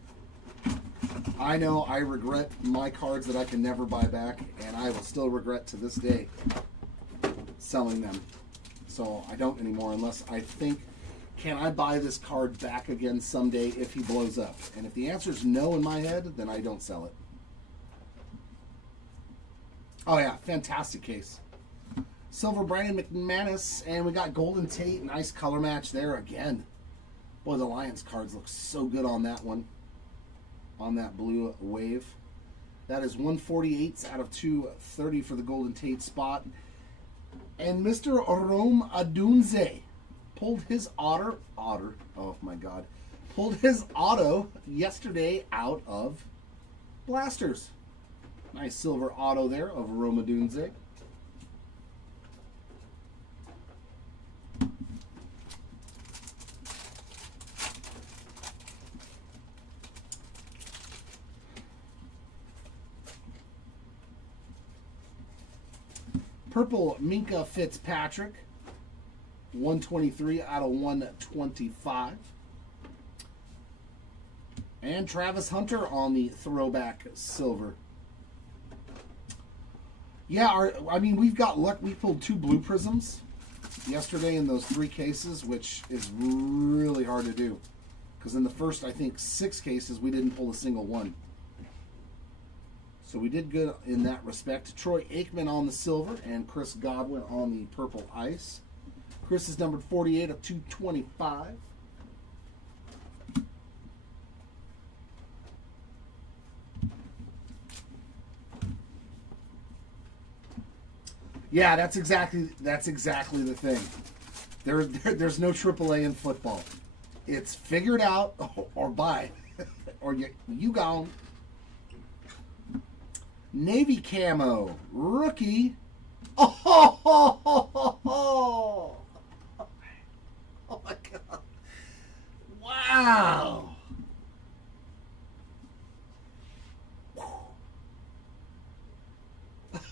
I know I regret my cards that I can never buy back, and I will still regret to this day selling them. So I don't anymore unless I think, can I buy this card back again someday if he blows up? And if the answer is no in my head, then I don't sell it. Oh yeah, fantastic case. Silver Brandon McManus, and we got Golden Tate. Nice color match there again. Boy, the Lions cards look so good on that one. On that blue wave. That is 148 out of 230 for the Golden Tate spot. And Mr. Rome Adunze pulled his oh my God. Pulled his auto yesterday out of Blasters. Nice silver auto there of Rome Adunze. Purple Minka Fitzpatrick, 123 out of 125. And Travis Hunter on the throwback silver. Yeah, I mean, we've got luck. We pulled 2 blue Prizms yesterday in those 3 cases, which is really hard to do. Because in the first, I think, 6 cases, we didn't pull a single one. So we did good in that respect. Troy Aikman on the silver and Chris Godwin on the purple ice. Chris is numbered 48 of 225. Yeah, that's exactly the thing. There's no AAA in football. It's figured out or buy, or you gone. Navy camo rookie. Oh my God! Wow.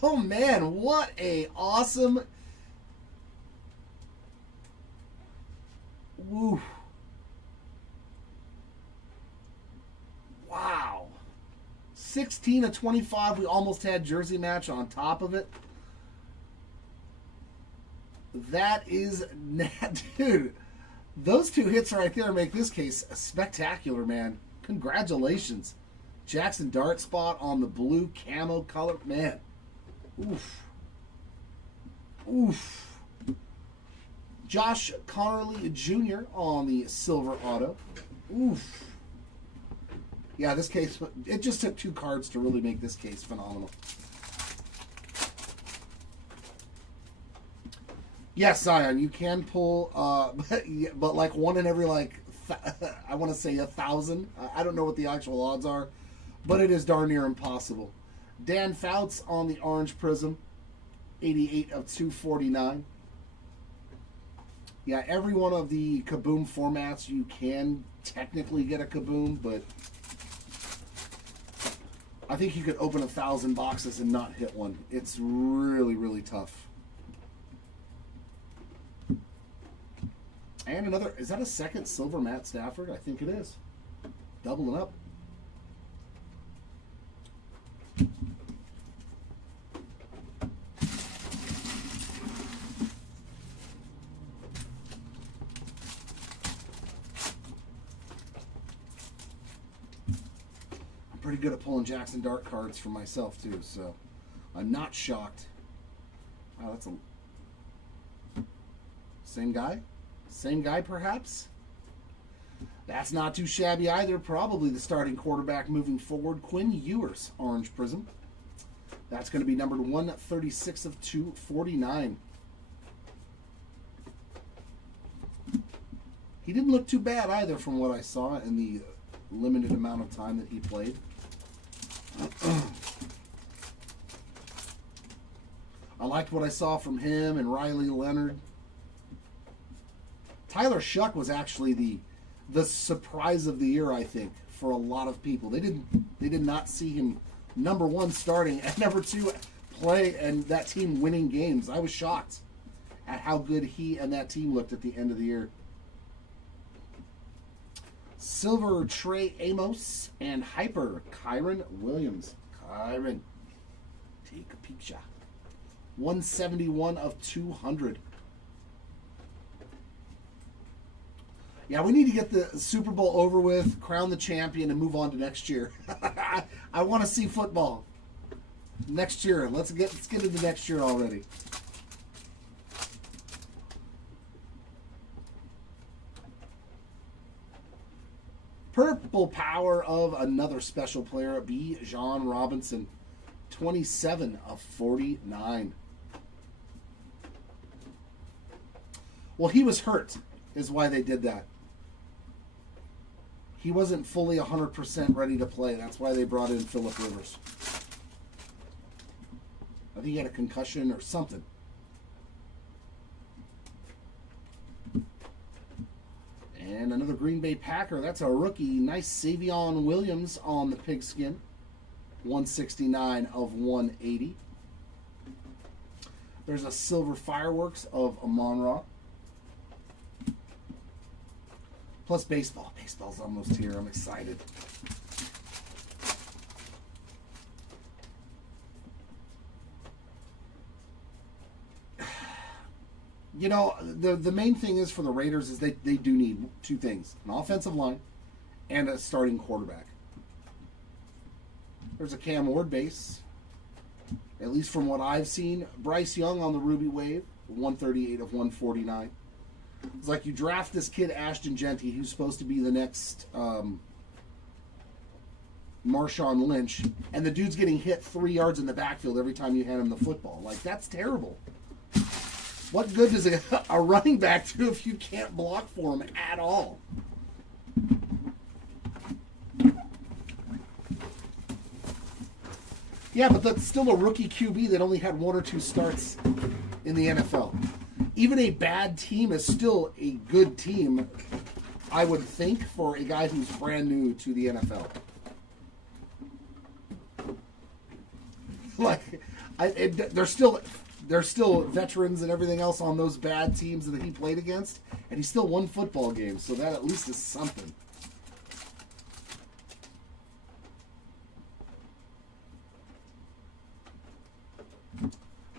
Oh man, what a awesome. Woo. Wow. 16 of 25. We almost had jersey match on top of it. That is, dude, those 2 hits right there make this case spectacular, man. Congratulations. Jackson Dart spot on the blue camo color. Man, Oof. Oof. Josh Connerly Jr. on the silver auto. Oof. Yeah, this case, it just took 2 cards to really make this case phenomenal. Yes, Zion, you can pull, but like one in every, like, I want to say 1,000. I don't know what the actual odds are, but it is darn near impossible. Dan Fouts on the orange Prizm, 88 of 249. Yeah, every one of the Kaboom formats, you can technically get a Kaboom, but I think you could open 1,000 boxes and not hit one. It's really, really tough. And another, is that a second silver Matt Stafford? I think it is. Doubling up. I'm pretty good at pulling Jackson Dart cards for myself too, so I'm not shocked. Wow, that's a... Same guy? Same guy, perhaps? That's not too shabby either. Probably the starting quarterback moving forward. Quinn Ewers, orange Prizm. That's going to be numbered 136 of 249. He didn't look too bad either from what I saw in the limited amount of time that he played. I liked what I saw from him and Riley Leonard. Tyler Shuck was actually the surprise of the year, I think, for a lot of people. They did not see him number 1 starting and number 2 play and that team winning games. I was shocked at how good he and that team looked at the end of the year. Silver Trey Amos and Hyper Kyron Williams. Kyron, take a peek shot. 171 of 200. Yeah, we need to get the Super Bowl over with, crown the champion, and move on to next year. I want to see football next year. Let's get into next year already. Purple power of another special player, Bijan Robinson, 27 of 49. Well, he was hurt, is why they did that. He wasn't fully 100% ready to play. That's why they brought in Phillip Rivers. I think he had a concussion or something. And another Green Bay Packer. That's a rookie. Nice Savion Williams on the pigskin. 169 of 180. There's a silver fireworks of Amon-Ra. Plus baseball. Baseball's almost here. I'm excited. You know, the main thing is for the Raiders is they do need 2 things. An offensive line and a starting quarterback. There's a Cam Ward base. At least from what I've seen. Bryce Young on the Ruby Wave. 138 of 149. It's like you draft this kid, Ashton Genty, who's supposed to be the next Marshawn Lynch, and the dude's getting hit 3 yards in the backfield every time you hand him the football. Like, that's terrible. What good does a running back do if you can't block for him at all? Yeah, but that's still a rookie QB that only had 1 or 2 starts in the NFL. Even a bad team is still a good team, I would think, for a guy who's brand new to the NFL. Like, there's still veterans and everything else on those bad teams that he played against, and he still won football games, so that at least is something.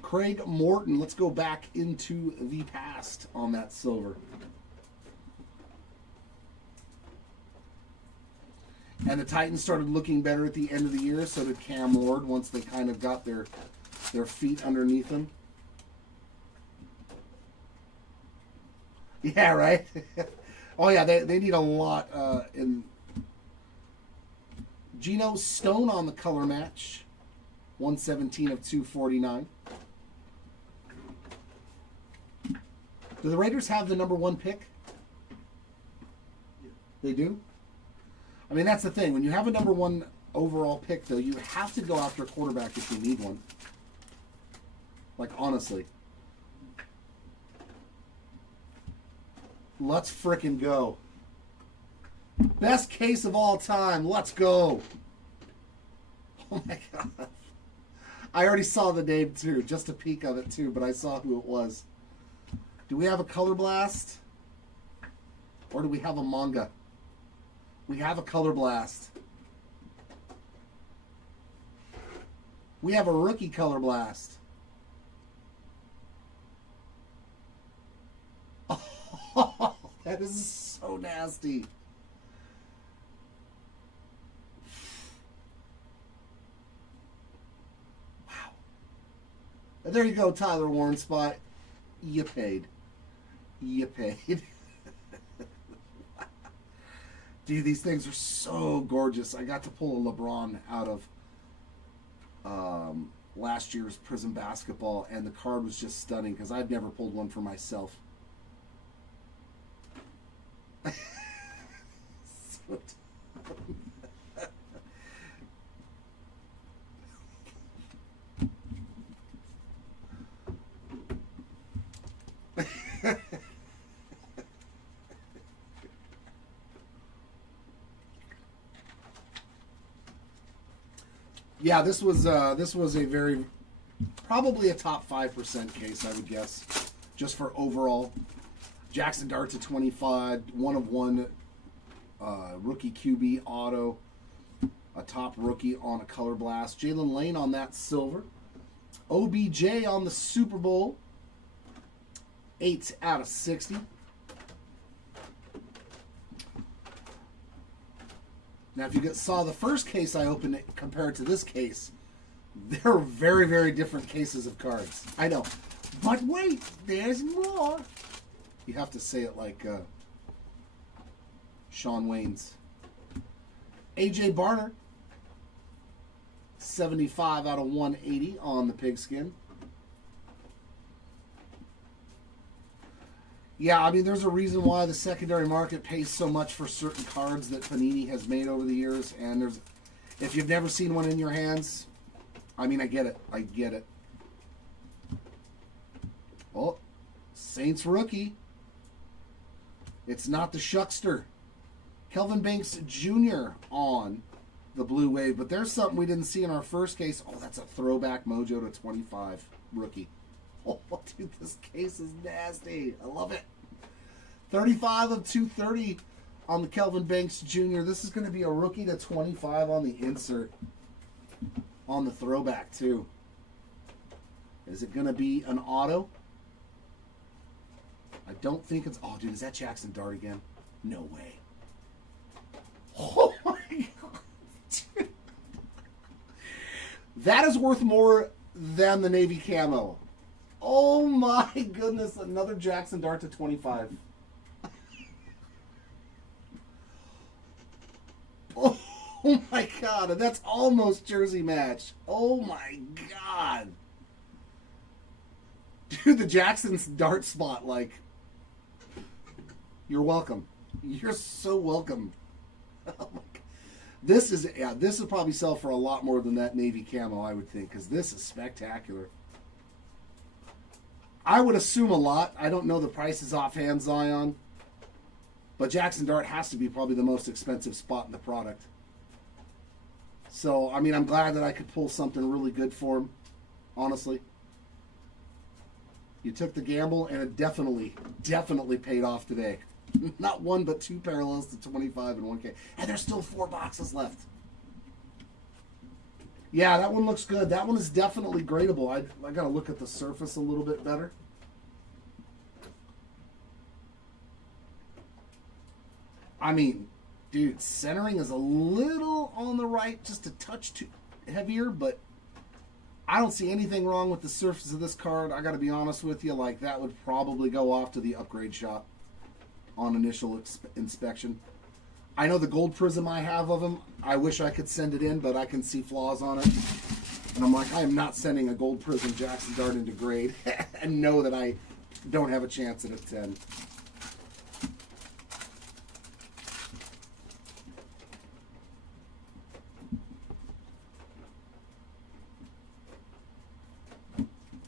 Craig Morton, let's go back into the past on that silver. And the Titans started looking better at the end of the year, so did Cam Ward once they kind of got their their feet underneath them. Yeah, right? Oh, yeah, they need a lot in... Geno Stone on the color match. 117 of 249. Do the Raiders have the number 1 pick? They do? I mean, that's the thing. When you have a number 1 overall pick, though, you have to go after a quarterback if you need one. Like, honestly. Let's frickin' go. Best case of all time. Let's go. Oh, my God. I already saw the name, too. Just a peek of it, too. But I saw who it was. Do we have a Color Blast? Or do we have a manga? We have a Color Blast. We have a rookie Color Blast. Oh, that is so nasty. Wow. And there you go, Tyler Warren Spot. You paid. You paid. Dude, these things are so gorgeous. I got to pull a LeBron out of last year's Prizm basketball, and the card was just stunning because I've never pulled one for myself. So yeah, this was a very, probably a top 5% case, I would guess, just for overall. Jackson Dart to 25, 1 of 1 rookie QB auto, a top rookie on a Color Blast. Jalen Lane on that silver. OBJ on the Super Bowl, 8 out of 60. Now, if you saw the first case I opened compared to this case, they're very, very different cases of cards. I know. But wait, there's more. You have to say it like Sean Wayne's. AJ Barner, 75 out of 180 on the pigskin. Yeah, I mean, there's a reason why the secondary market pays so much for certain cards that Panini has made over the years. And if you've never seen one in your hands, I mean, I get it. I get it. Oh, Saints rookie. It's not the Shuckster. Kelvin Banks Jr. on the Blue Wave. But there's something we didn't see in our first case. Oh, that's a throwback Mojo to 25 rookie. Oh, dude, this case is nasty. I love it. 35 of 230 on the Kelvin Banks Jr. This is going to be a rookie to 25 on the insert. On the throwback, too. Is it going to be an auto? I don't think it's... Oh, dude, is that Jackson Dart again? No way. Oh, my God. Dude. That is worth more than the Navy camo. Oh, my goodness. Another Jackson Dart to 25. Oh, my God. And that's almost jersey match. Oh, my God. Dude, the Jackson's Dart spot, like... You're welcome. You're so welcome. Oh my God. This will probably sell for a lot more than that Navy camo, I would think, because this is spectacular. I would assume a lot. I don't know the prices offhand, Zion. But Jackson Dart has to be probably the most expensive spot in the product. So, I mean, I'm glad that I could pull something really good for him, honestly. You took the gamble, and it definitely paid off today. Not one, but 2 parallels to 25 and 1K. And there's still 4 boxes left. Yeah, that one looks good. That one is definitely gradable. I got to look at the surface a little bit better. I mean, dude, centering is a little on the right, just a touch too heavier, but I don't see anything wrong with the surface of this card. I got to be honest with you. Like, that would probably go off to the upgrade shop on initial inspection. I know the gold Prizm I have of him, I wish I could send it in, but I can see flaws on it. And I'm like, I am not sending a gold Prizm Jackson Dart into grade and know that I don't have a chance at a 10.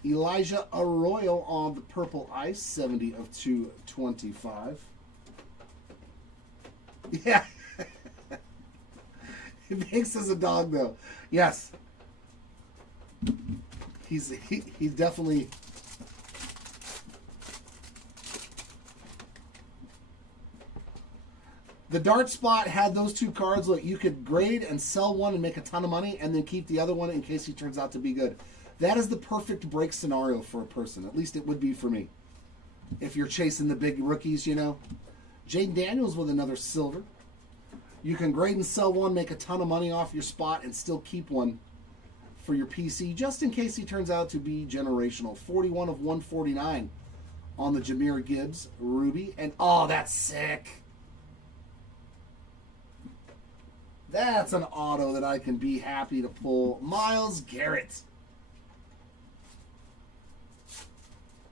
Elijah Arroyo on the purple ice, 70 of 225. Yeah. Banks is a dog, though. Yes. He's definitely... The Dart Spot had those two cards. Look, you could grade and sell one and make a ton of money, and then keep the other one in case he turns out to be good. That is the perfect break scenario for a person. At least it would be for me. If you're chasing the big rookies, you know. Jaden Daniels with another silver. You can grade and sell one, make a ton of money off your spot, and still keep one for your PC, just in case he turns out to be generational. 41 of 149 on the Jahmyr Gibbs Ruby. And, oh, that's sick. That's an auto that I can be happy to pull. Myles Garrett.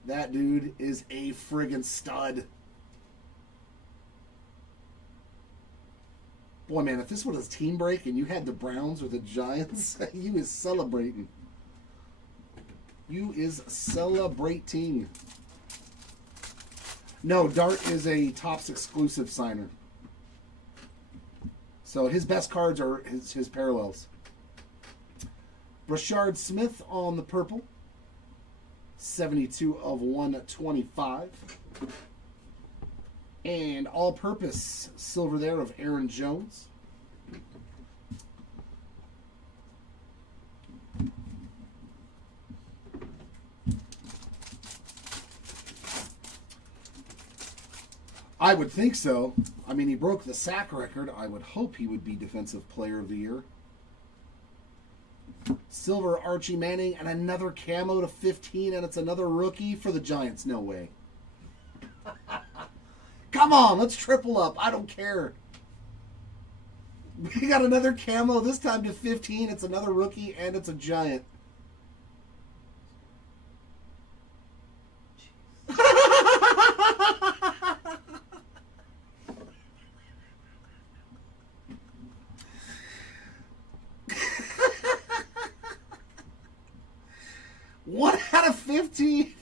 That dude is a friggin' stud. Boy, man, if this was a team break and you had the Browns or the Giants, you is celebrating. You is celebrating. No, Dart is a Topps exclusive signer. So his best cards are his parallels. Brashard Smith on the purple. 72 of 125. And all-purpose silver there of Aaron Jones. I would think so. I mean, he broke the sack record. I would hope he would be Defensive Player of the Year. Silver Archie Manning and another camo to 15, and it's another rookie for the Giants. No way. Come on, let's triple up. I don't care. We got another camo, this time to 15. It's another rookie, and it's a Giant. One out of 15.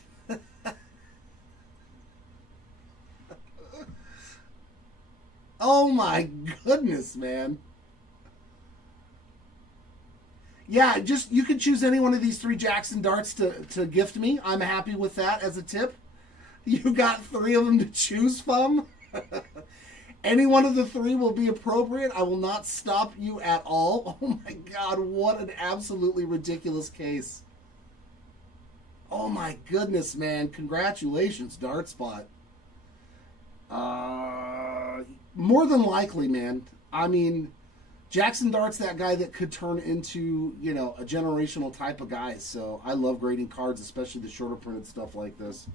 Oh my goodness, man. Yeah, just you can choose any one of these 3 Jackson Darts to gift me. I'm happy with that as a tip. You got 3 of them to choose from. Any one of the 3 will be appropriate. I will not stop you at all. Oh my God, what an absolutely ridiculous case. Oh my goodness, man. Congratulations, Dart Spot. More than likely, man. I mean, Jackson Dart's that guy that could turn into, you know, a generational type of guy. So I love grading cards, especially the shorter printed stuff like this.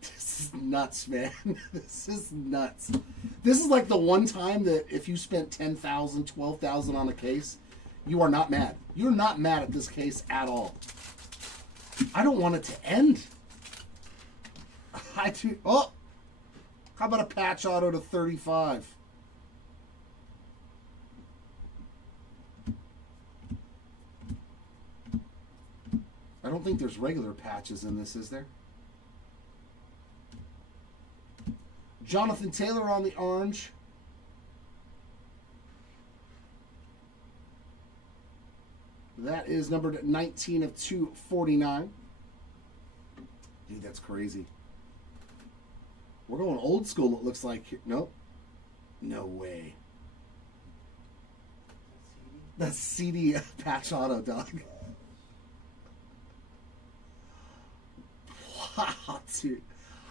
This is nuts, man. This is nuts. This is like the one time that if you spent $10,000, $12,000 on a case, you are not mad. You're not mad at this case at all. I don't want it to end. Oh, how about a patch auto to 35? I don't think there's regular patches in this, is there? Jonathan Taylor on the orange. That is numbered 19 of 249. Dude, that's crazy. We're going old school, it looks like. Nope. No way. That's CD patch auto, dog. Wow, dude.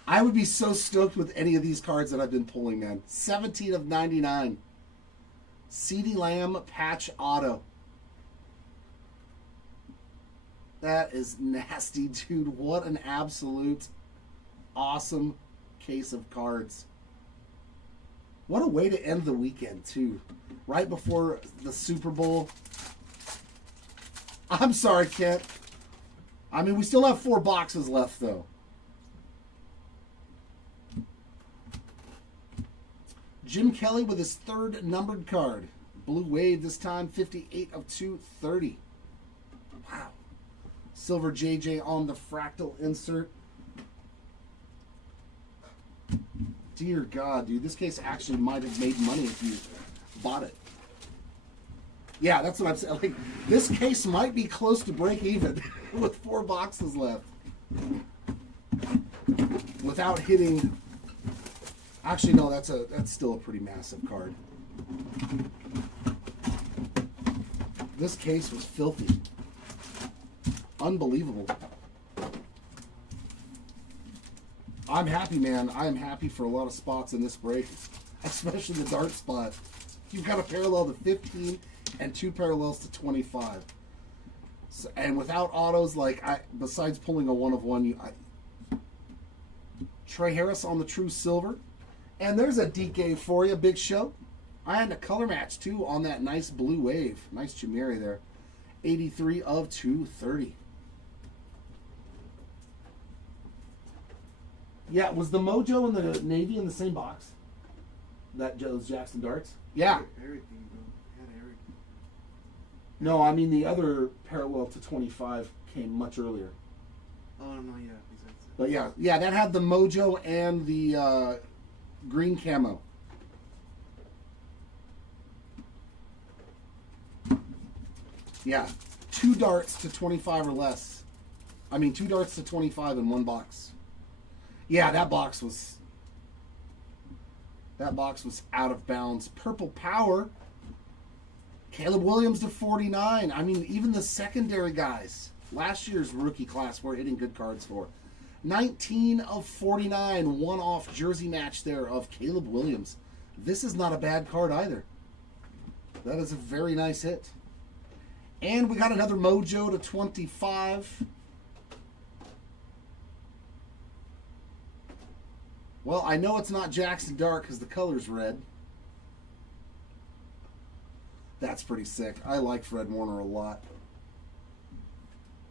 I would be so stoked with any of these cards that I've been pulling, man. 17 of 99. CeeDee Lamb patch auto. That is nasty, dude. What an absolute awesome case of cards. What a way to end the weekend, too. Right before the Super Bowl. I'm sorry, Kent. I mean, we still have 4 boxes left, though. Jim Kelly with his 3rd numbered card. Blue Wave this time, 58 of 230. Wow. Silver JJ on the fractal insert. Dear God, dude. This case actually might have made money if you bought it. Yeah, that's what I'm saying. Like, this case might be close to break even with 4 boxes left. Without hitting... Actually, no, that's still a pretty massive card. This case was filthy. Unbelievable. I'm happy, man. I am happy for a lot of spots in this break, especially the dart spot. You've got a parallel to 15 and 2 parallels to 25. So, and without autos, like, besides pulling a 1 of 1, Trey Harris on the true silver. And there's a DK for you, Big Show. I had a color match, too, on that nice Blue Wave. Nice Chimeri there. 83 of 230. Yeah, was the Mojo and the Navy in the same box? Those Jackson darts? Yeah. Everything, bro. Had everything. No, I mean the other parallel to 25 came much earlier. Oh, no, yeah. Besides that. But yeah, that had the Mojo and the green camo. Yeah, 2 darts to 25 or less. I mean, 2 darts to 25 in 1 box. Yeah, that box was out of bounds. Purple Power. Caleb Williams to 49. I mean, even the secondary guys. Last year's rookie class we're hitting good cards for. 19 of 49. One-off jersey match there of Caleb Williams. This is not a bad card either. That is a very nice hit. And we got another Mojo to 25. Well, I know it's not Jackson Dart because the color's red. That's pretty sick. I like Fred Warner a lot.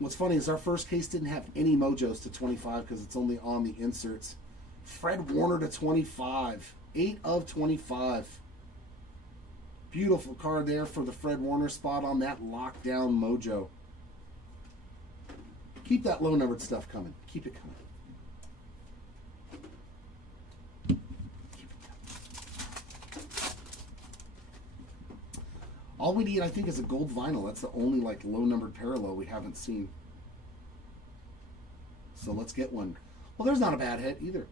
What's funny is our first case didn't have any Mojos to 25 because it's only on the inserts. Fred Warner to 25. 8 of 25. Beautiful card there for the Fred Warner spot on that lockdown Mojo. Keep that low-numbered stuff coming. Keep it coming. All we need, I think, is a gold vinyl. That's the only like low-numbered parallel we haven't seen. So let's get one. Well, there's not a bad hit either.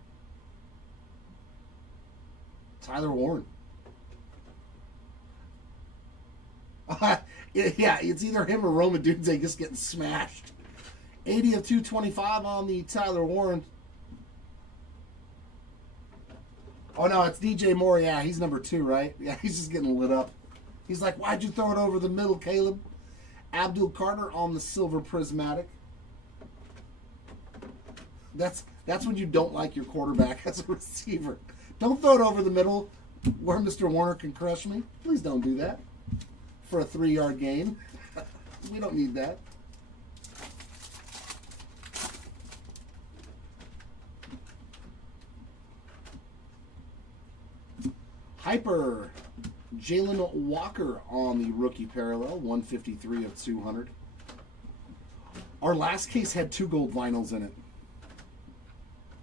Tyler Warren. Yeah, it's either him or Roma Dunze just getting smashed. 80 of 225 on the Tyler Warren. Oh, no, it's DJ Moore. Yeah, he's number 2, right? Yeah, he's just getting lit up. He's like, why'd you throw it over the middle, Caleb? Abdul Carter on the silver prismatic. That's when you don't like your quarterback as a receiver. Don't throw it over the middle where Mr. Warner can crush me. Please don't do that for a 3-yard gain. We don't need that. Hyper. Jalen Walker on the rookie parallel, 153 of 200. Our last case had 2 gold vinyls in it.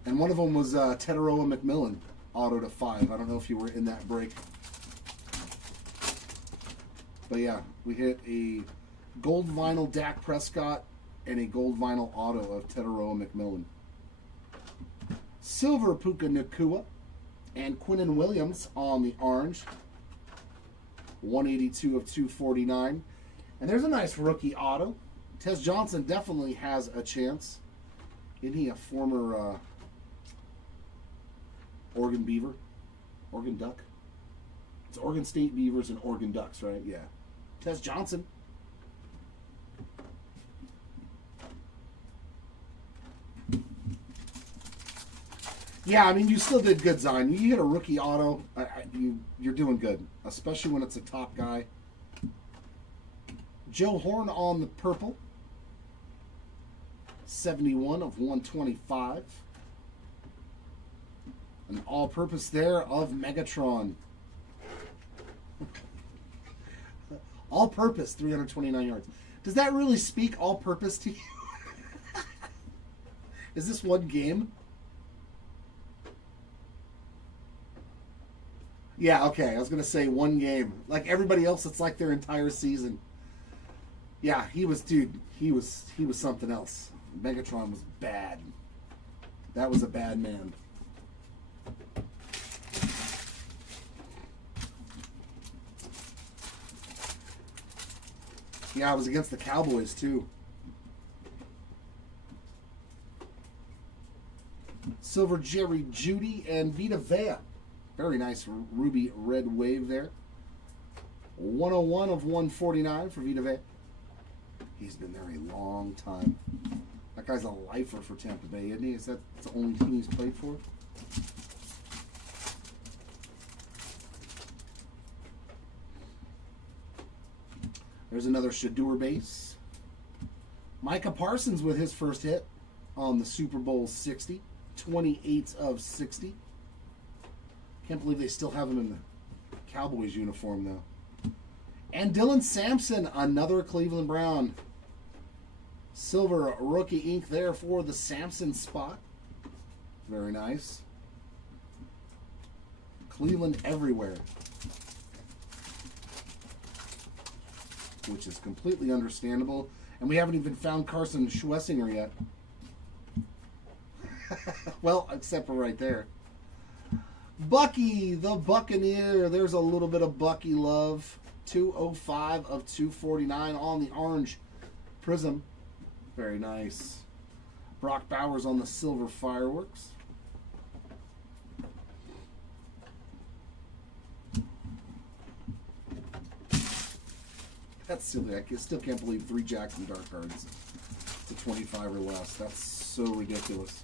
And one of them was Teteroa McMillan, auto to 5. I don't know if you were in that break. But yeah, we hit a gold vinyl Dak Prescott and a gold vinyl auto of Teteroa McMillan. Silver Puka Nacua and Quinnen Williams on the orange. 182 of 249. And there's a nice rookie auto. Tez Johnson definitely has a chance. Isn't he a former Oregon Beaver? Oregon Duck? It's Oregon State Beavers and Oregon Ducks, right? Yeah. Tez Johnson. Yeah, I mean, you still did good, Zion. You hit a rookie auto. You're doing good, especially when it's a top guy. Joe Horn on the purple. 71 of 125. An all-purpose there of Megatron. All-purpose, 329 yards. Does that really speak all-purpose to you? Is this one game? Yeah, okay. I was going to say one game. Like everybody else, it's like their entire season. Yeah, he was something else. Megatron was bad. That was a bad man. Yeah, I was against the Cowboys too. Silver Jerry Judy and Vita Vea. Very nice ruby red wave there. 101 of 149 for Vita Vea. He's been there a long time. That guy's a lifer for Tampa Bay, isn't he? Is that the only team he's played for? There's another Shador base. Micah Parsons with his first hit on the Super Bowl 60. 28 of 60. Can't believe they still have him in the Cowboys uniform, though. And Dylan Sampson, another Cleveland Brown. Silver rookie ink there for the Sampson spot. Very nice. Cleveland everywhere. Which is completely understandable. And we haven't even found Carson Schwessinger yet. Well, except for right there. Bucky, the Buccaneer. There's a little bit of Bucky love. 205 of 249 on the orange Prizm. Very nice. Brock Bowers on the silver fireworks. That's silly. I still can't believe 3 Jackson Dart cards to 25 or less. That's so ridiculous.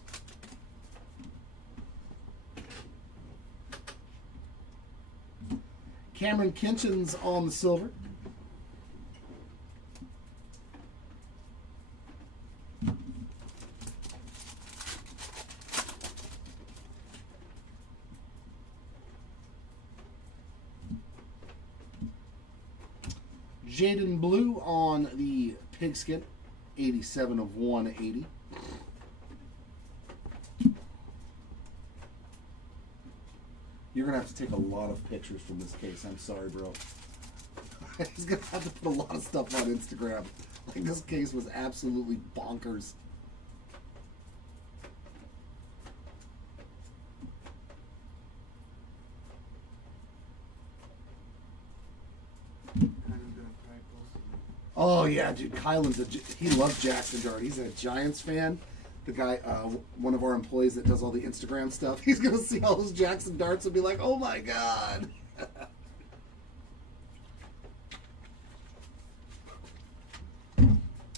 Cameron Kinchin's on the silver. Jaden Blue on the pigskin. 87 of 180. You're going to have to take a lot of pictures from this case. I'm sorry, bro. He's going to have to put a lot of stuff on Instagram. Like, this case was absolutely bonkers. Oh, yeah, dude. Kylan's he loves Jackson Dart. He's a Giants fan. The guy, one of our employees that does all the Instagram stuff, he's going to see all those Jackson Darts and be like, oh my God.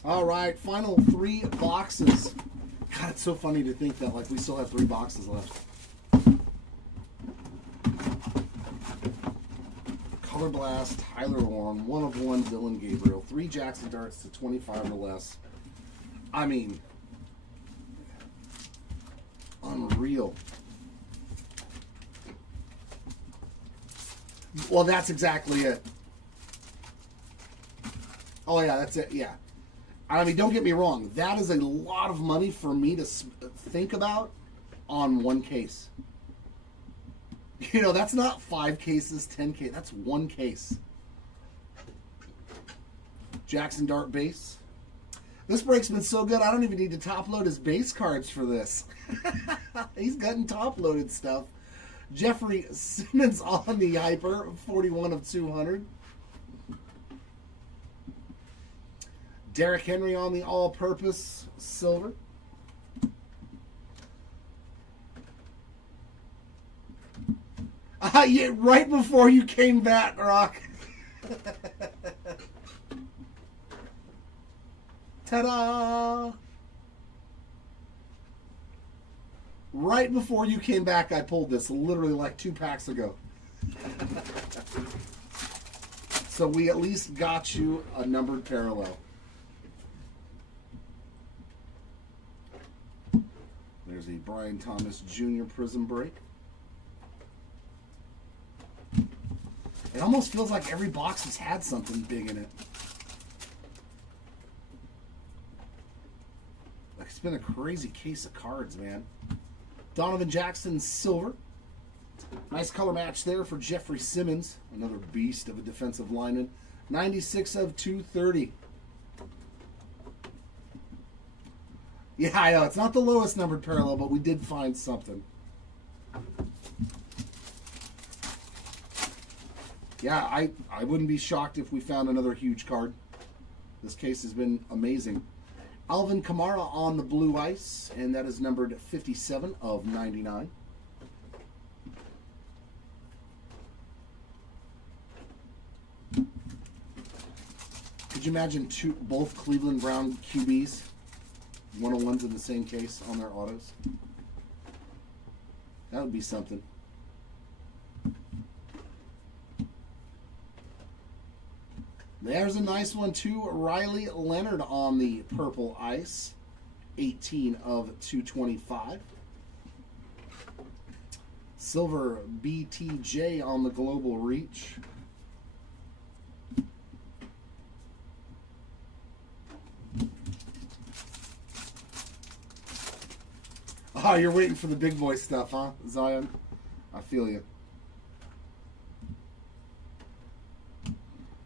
All right, final 3 boxes. God, it's so funny to think that, like, we still have 3 boxes left. Color Blast, Tyler Orm, 1 of 1, Dylan Gabriel, 3 Jackson Darts to 25 or less. I mean, unreal. Well, that's exactly it. Oh, yeah, that's it, yeah. I mean, don't get me wrong. That is a lot of money for me to think about on one case. You know, that's not 5 cases, 10 cases. That's 1 case. Jackson Dart base. This break's been so good, I don't even need to top load his base cards for this. He's gotten top loaded stuff. Jeffrey Simmons on the Hyper, 41 of 200. Derrick Henry on the all-purpose silver. Yeah, right before you came back, Rock. Ta-da! Right before you came back, I pulled this, literally like 2 packs ago. So we at least got you a numbered parallel. There's a Brian Thomas Jr. Prizm break. It almost feels like every box has had something big in it. Like it's been a crazy case of cards, man. Donovan Jackson silver. Nice color match there for Jeffrey Simmons. Another beast of a defensive lineman. 96 of 230. Yeah, I know. It's not the lowest numbered parallel, but we did find something. Yeah, I wouldn't be shocked if we found another huge card. This case has been amazing. Alvin Kamara on the blue ice, and that is numbered 57 of 99. Could you imagine both Cleveland Brown QBs, 101s in the same case on their autos? That would be something. There's a nice one too. Riley Leonard on the purple ice. 18 of 225. Silver BTJ on the global reach. Oh, you're waiting for the big boy stuff, huh, Zion? I feel you.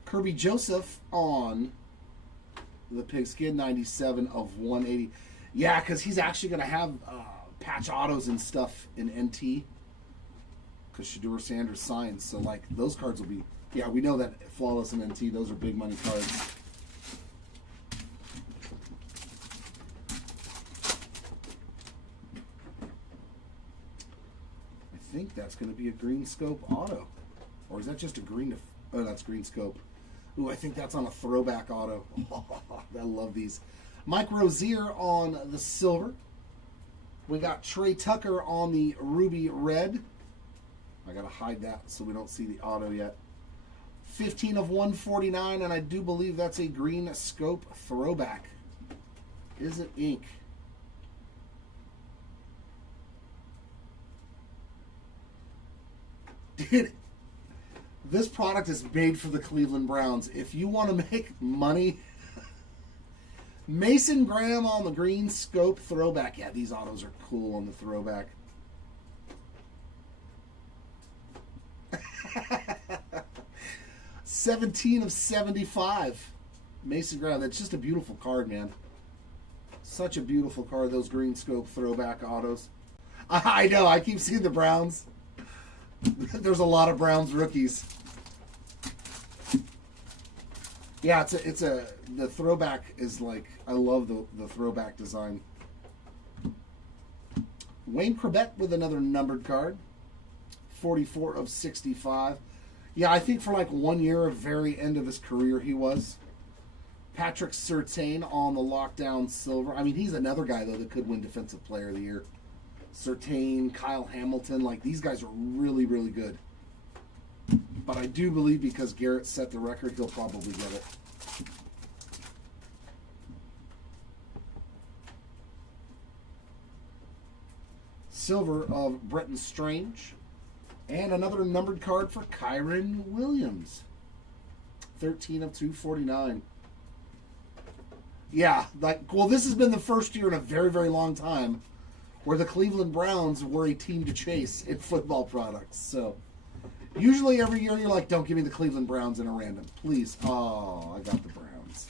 Kirby Joseph on the pigskin, 97 of 180. Yeah, because he's actually going to have patch autos and stuff in NT. Because Shedeur Sanders signed. So, like, those cards will be... Yeah, we know that Flawless and NT, those are big money cards. I think that's going to be a green scope auto. Or is that just a green... Oh, that's green scope. Ooh, I think that's on a throwback auto. I love these. Mike Rozier on the silver. We got Trey Tucker on the ruby red. I gotta hide that so we don't see the auto yet. 15 of 149, and I do believe that's a green scope throwback. Is it ink? Dude, this product is made for the Cleveland Browns. If you want to make money, Mason Graham on the green scope throwback. Yeah, these autos are cool on the throwback. $17 of 75. Mason Graham. That's just a beautiful card, man. Such a beautiful card, those green scope throwback autos. I know, I keep seeing the Browns. There's a lot of Browns rookies. Yeah, the throwback is like, I love the throwback design. Wayne Chrebet with another numbered card. 44 of 65. Yeah, I think for like 1 year, very end of his career, he was. Patrick Surtain on the lockdown silver. I mean, he's another guy, though, that could win Defensive Player of the Year. Surtain, Kyle Hamilton, like these guys are really, really good. But I do believe because Garrett set the record, he'll probably get it. Silver of Bretton Strange. And another numbered card for Kyron Williams. 13 of 249. Yeah, like, well, this has been the first year in a very, very long time where the Cleveland Browns were a team to chase in football products. So, usually every year you're like, don't give me the Cleveland Browns in a random. Please. Oh, I got the Browns.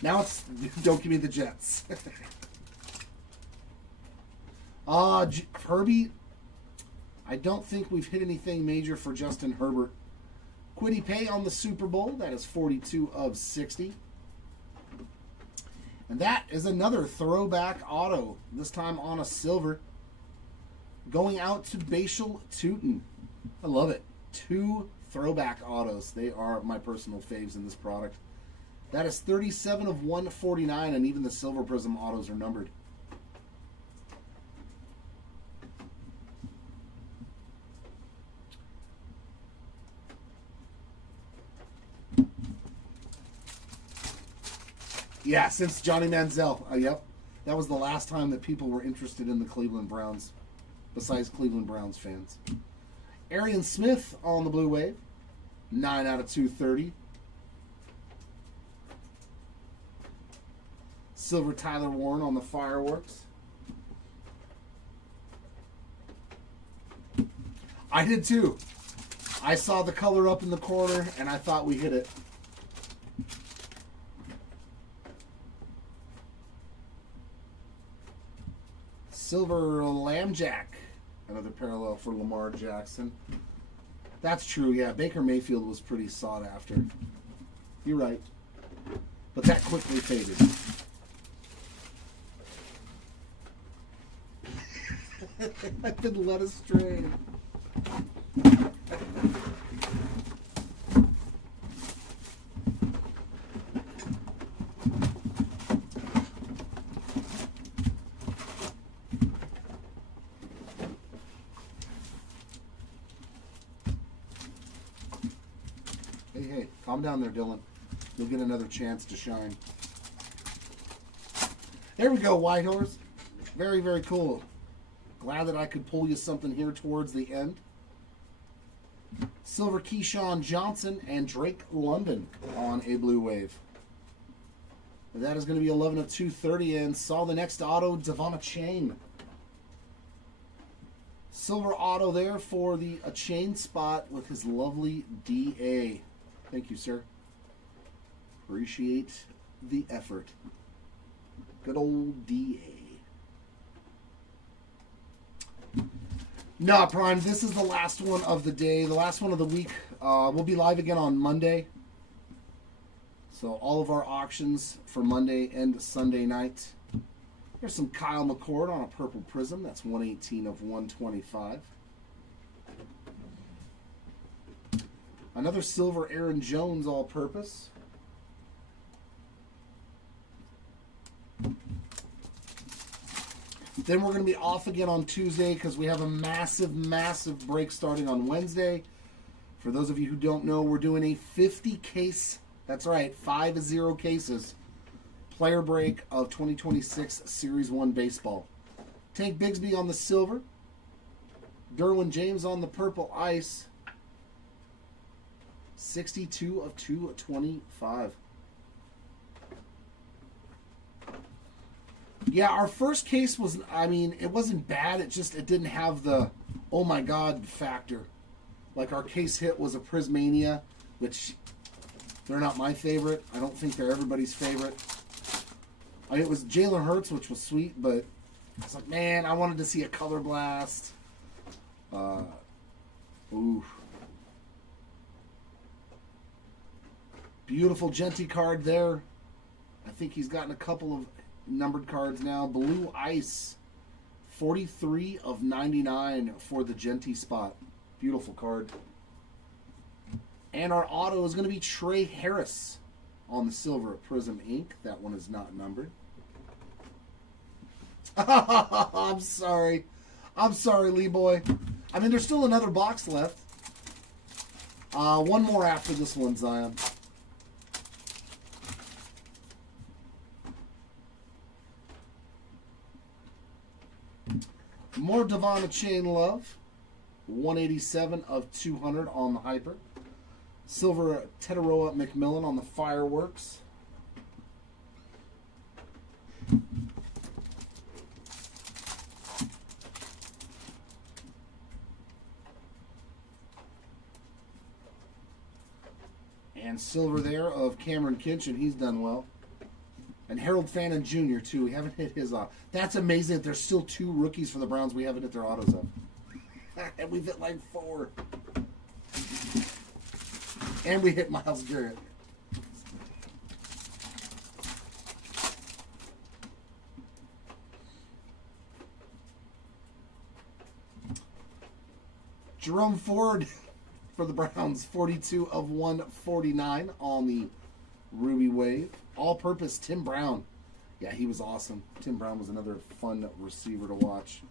Now it's, don't give me the Jets. Herbie, I don't think we've hit anything major for Justin Herbert. Kwity Paye on the Super Bowl. That is 42 of 60. And that is another throwback auto, this time on a silver. Going out to Bashal Tutin. I love it. 2 throwback autos. They are my personal faves in this product. That is 37 of 149, and even the Silver Prizm autos are numbered. Yeah, since Johnny Manziel. Yep. That was the last time that people were interested in the Cleveland Browns, besides Cleveland Browns fans. Arian Smith on the Blue Wave. 9 out of 230. Silver Tyler Warren on the Fireworks. I did too. I saw the color up in the corner and I thought we hit it. Silver Lambjack. Another parallel for Lamar Jackson. That's true, yeah. Baker Mayfield was pretty sought after. You're right. But that quickly faded. I've been led astray. Hey, calm down there, Dylan. You'll get another chance to shine. There we go, White Horse. Very, very cool. Glad that I could pull you something here towards the end. Silver Keyshawn Johnson and Drake London on a Blue Wave. That is going to be 11 of 230, and saw the next auto, Devon Chain. Silver auto there for the chain spot with his lovely DA. Thank you, sir. Appreciate the effort. Good old DA. Nah, Prime, this is the last one of the day, the last one of the week. We'll be live again on Monday. So all of our auctions for Monday and Sunday night. There's some Kyle McCord on a purple Prizm. That's 118 of 125. Another silver Aaron Jones all-purpose. Then we're going to be off again on Tuesday because we have a massive, massive break starting on Wednesday. For those of you who don't know, we're doing a 50 case, that's right, 50 cases, player break of 2026 Series 1 baseball. Tank Bigsby on the silver. Derwin James on the purple ice. 62 of 225. Yeah, our first case was, I mean, it wasn't bad. It didn't have the, oh my God factor. Like our case hit was a Prismania, which they're not my favorite. I don't think they're everybody's favorite. I mean, it was Jalen Hurts, which was sweet, but it's like, man, I wanted to see a color blast. Ooh. Beautiful Genty card there. I think he's gotten a couple of numbered cards now. Blue Ice, 43 of 99 for the Genty spot. Beautiful card. And our auto is going to be Trey Harris on the silver at Prizm Inc. That one is not numbered. I'm sorry. I'm sorry, Lee Boy. I mean, there's still another box left. One more after this one, Zion. More Devon Chain love. 187 of 200 on the Hyper. Silver Tetaroa McMillan on the Fireworks. And silver there of Cameron Kinch, he's done well. And Harold Fannin Jr. too. We haven't hit his off. That's amazing that there's still 2 rookies for the Browns we haven't hit their autos of. And we've hit like 4. And we hit Myles Garrett. Jerome Ford for the Browns. 42 of 149 on the Ruby Wave. All-purpose Tim Brown. Yeah, he was awesome. Tim Brown was another fun receiver to watch.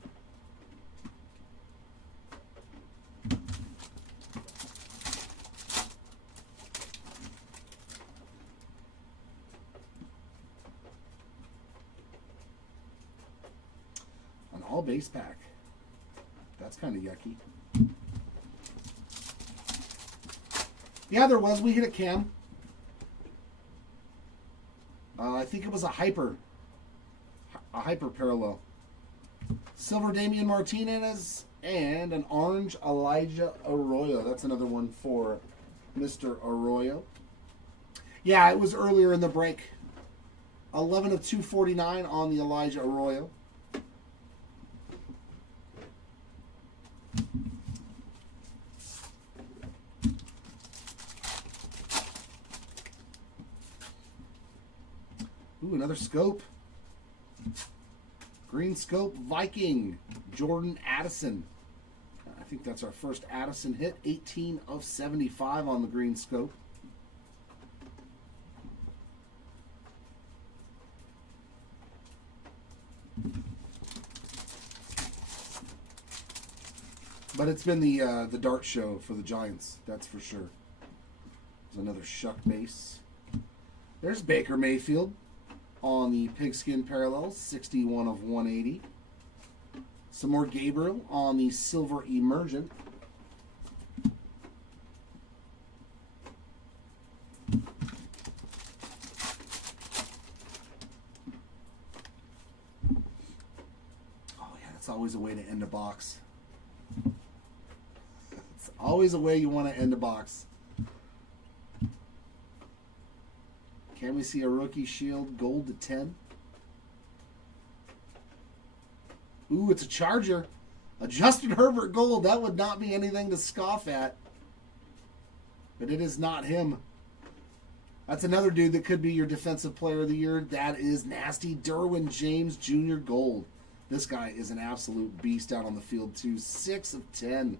parallel base pack. That's kind of yucky. Yeah, there was. We hit it, Cam. I think it was a hyper parallel. Silver Damian Martinez and an orange Elijah Arroyo. That's another one for Mr. Arroyo. Yeah, it was earlier in the break. 11 of 249 on the Elijah Arroyo. Ooh, another scope. Green scope Viking. Jordan Addison. I think that's our first Addison hit. 18 of 75 on the green scope. But it's been the dart show for the Giants, that's for sure. There's another Shuck base. There's Baker Mayfield on the pigskin parallels, 61 of 180. Some more Gabriel on the silver emergent. Oh yeah, that's always a way to end a box. It's always a way you want to end a box. Can we see a rookie shield gold to 10? Ooh, it's a Charger. A Justin Herbert gold. That would not be anything to scoff at. But it is not him. That's another dude that could be your defensive player of the year. That is nasty. Derwin James Jr. gold. This guy is an absolute beast out on the field too. 6 of 10.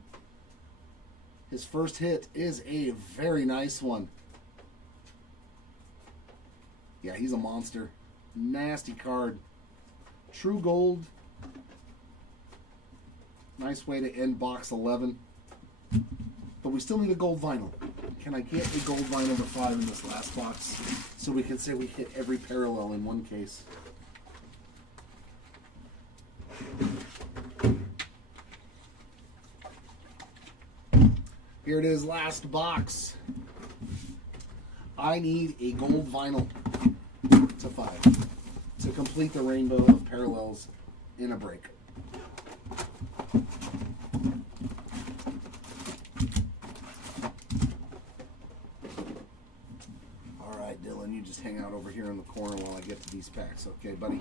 His first hit is a very nice one. Yeah, he's a monster. Nasty card. True gold. Nice way to end box 11. But we still need a gold vinyl. Can I get a gold vinyl to 5 in this last box so we can say we hit every parallel in one case? Here it is, last box. I need a gold vinyl to 5 to complete the rainbow of parallels in a break. All right, Dylan, you just hang out over here in the corner while I get to these packs, okay, buddy?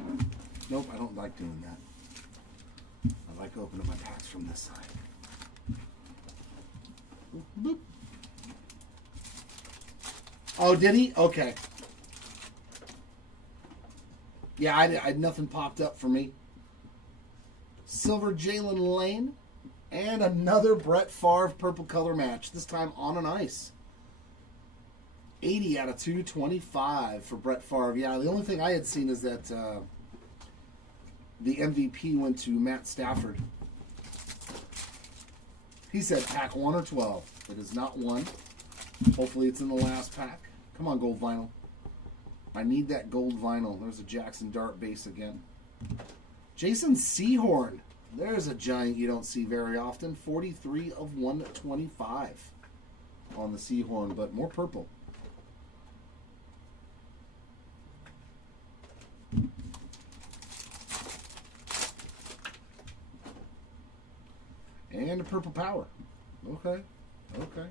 Nope, I don't like doing that. I like opening my packs from this side. Boop. Oh, did he? Okay. Yeah, I nothing popped up for me. Silver Jalen Lane and another Brett Favre purple color match. This time on an ice. 80 out of 225 for Brett Favre. Yeah, the only thing I had seen is that the MVP went to Matt Stafford. He said pack 1 or 12. It is not 1. Hopefully it's in the last pack. Come on, gold vinyl. I need that gold vinyl. There's a Jackson Dart base again. Jason Sehorn. There's a giant you don't see very often. 43 of 125 on the Sehorn, but more purple. And a purple power. Okay. Okay.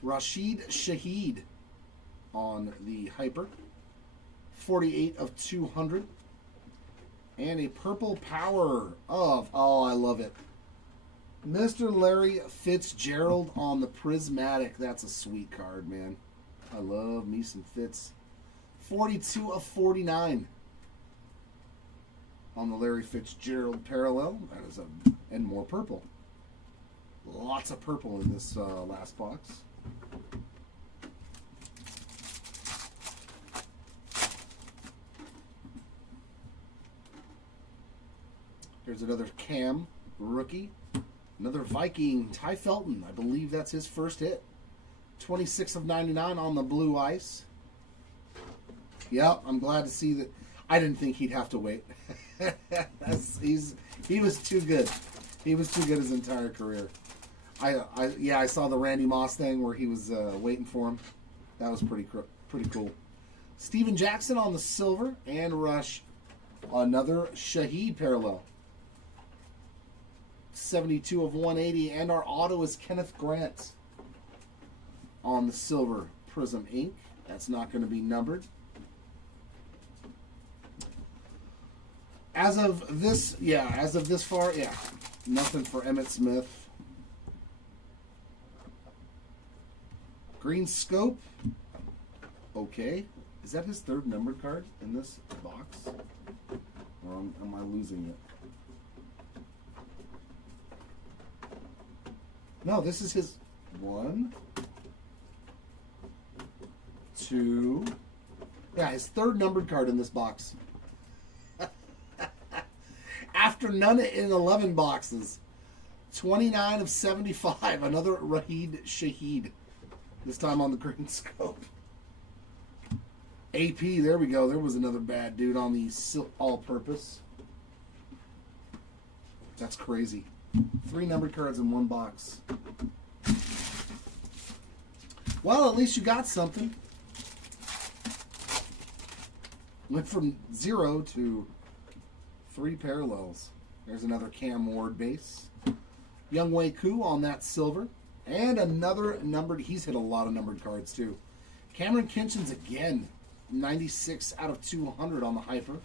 Rashid Shaheed on the Hyper. 48 of 200. And a purple power of, oh, I love it, Mr. Larry Fitzgerald on the Prismatic. That's a sweet card, man. I love me some Fitz. 42 of 49 on the Larry Fitzgerald parallel. That is and more purple. Lots of purple in this last box. Here's another Cam rookie. Another Viking, Ty Felton. I believe that's his first hit. 26 of 99 on the blue ice. Yep, I'm glad to see that. I didn't think he'd have to wait. He was too good. He was too good his entire career. I saw the Randy Moss thing where he was waiting for him. That was pretty cool. Steven Jackson on the silver, and Rush, another Shaheed parallel. 72 of 180, and our auto is Kenneth Grant on the silver Prizm ink. That's not going to be numbered. As of this far, nothing for Emmitt Smith. Green Scope. Okay. Is that his third numbered card in this box? Or am I losing it? No, this is his 1, 2. Yeah, his third numbered card in this box. After none in 11 boxes. 29 of 75. Another Raheed Shaheed. This time on the green scope. AP, there we go. There was another bad dude on the all-purpose. That's crazy. 3 numbered cards in one box. Well, at least you got something. Went from 0 to 3 parallels. There's another Cam Ward base. Young Wei Koo on that silver. And another numbered. He's hit a lot of numbered cards too. Cameron Kinchins again. 96 out of 200 on the hyper.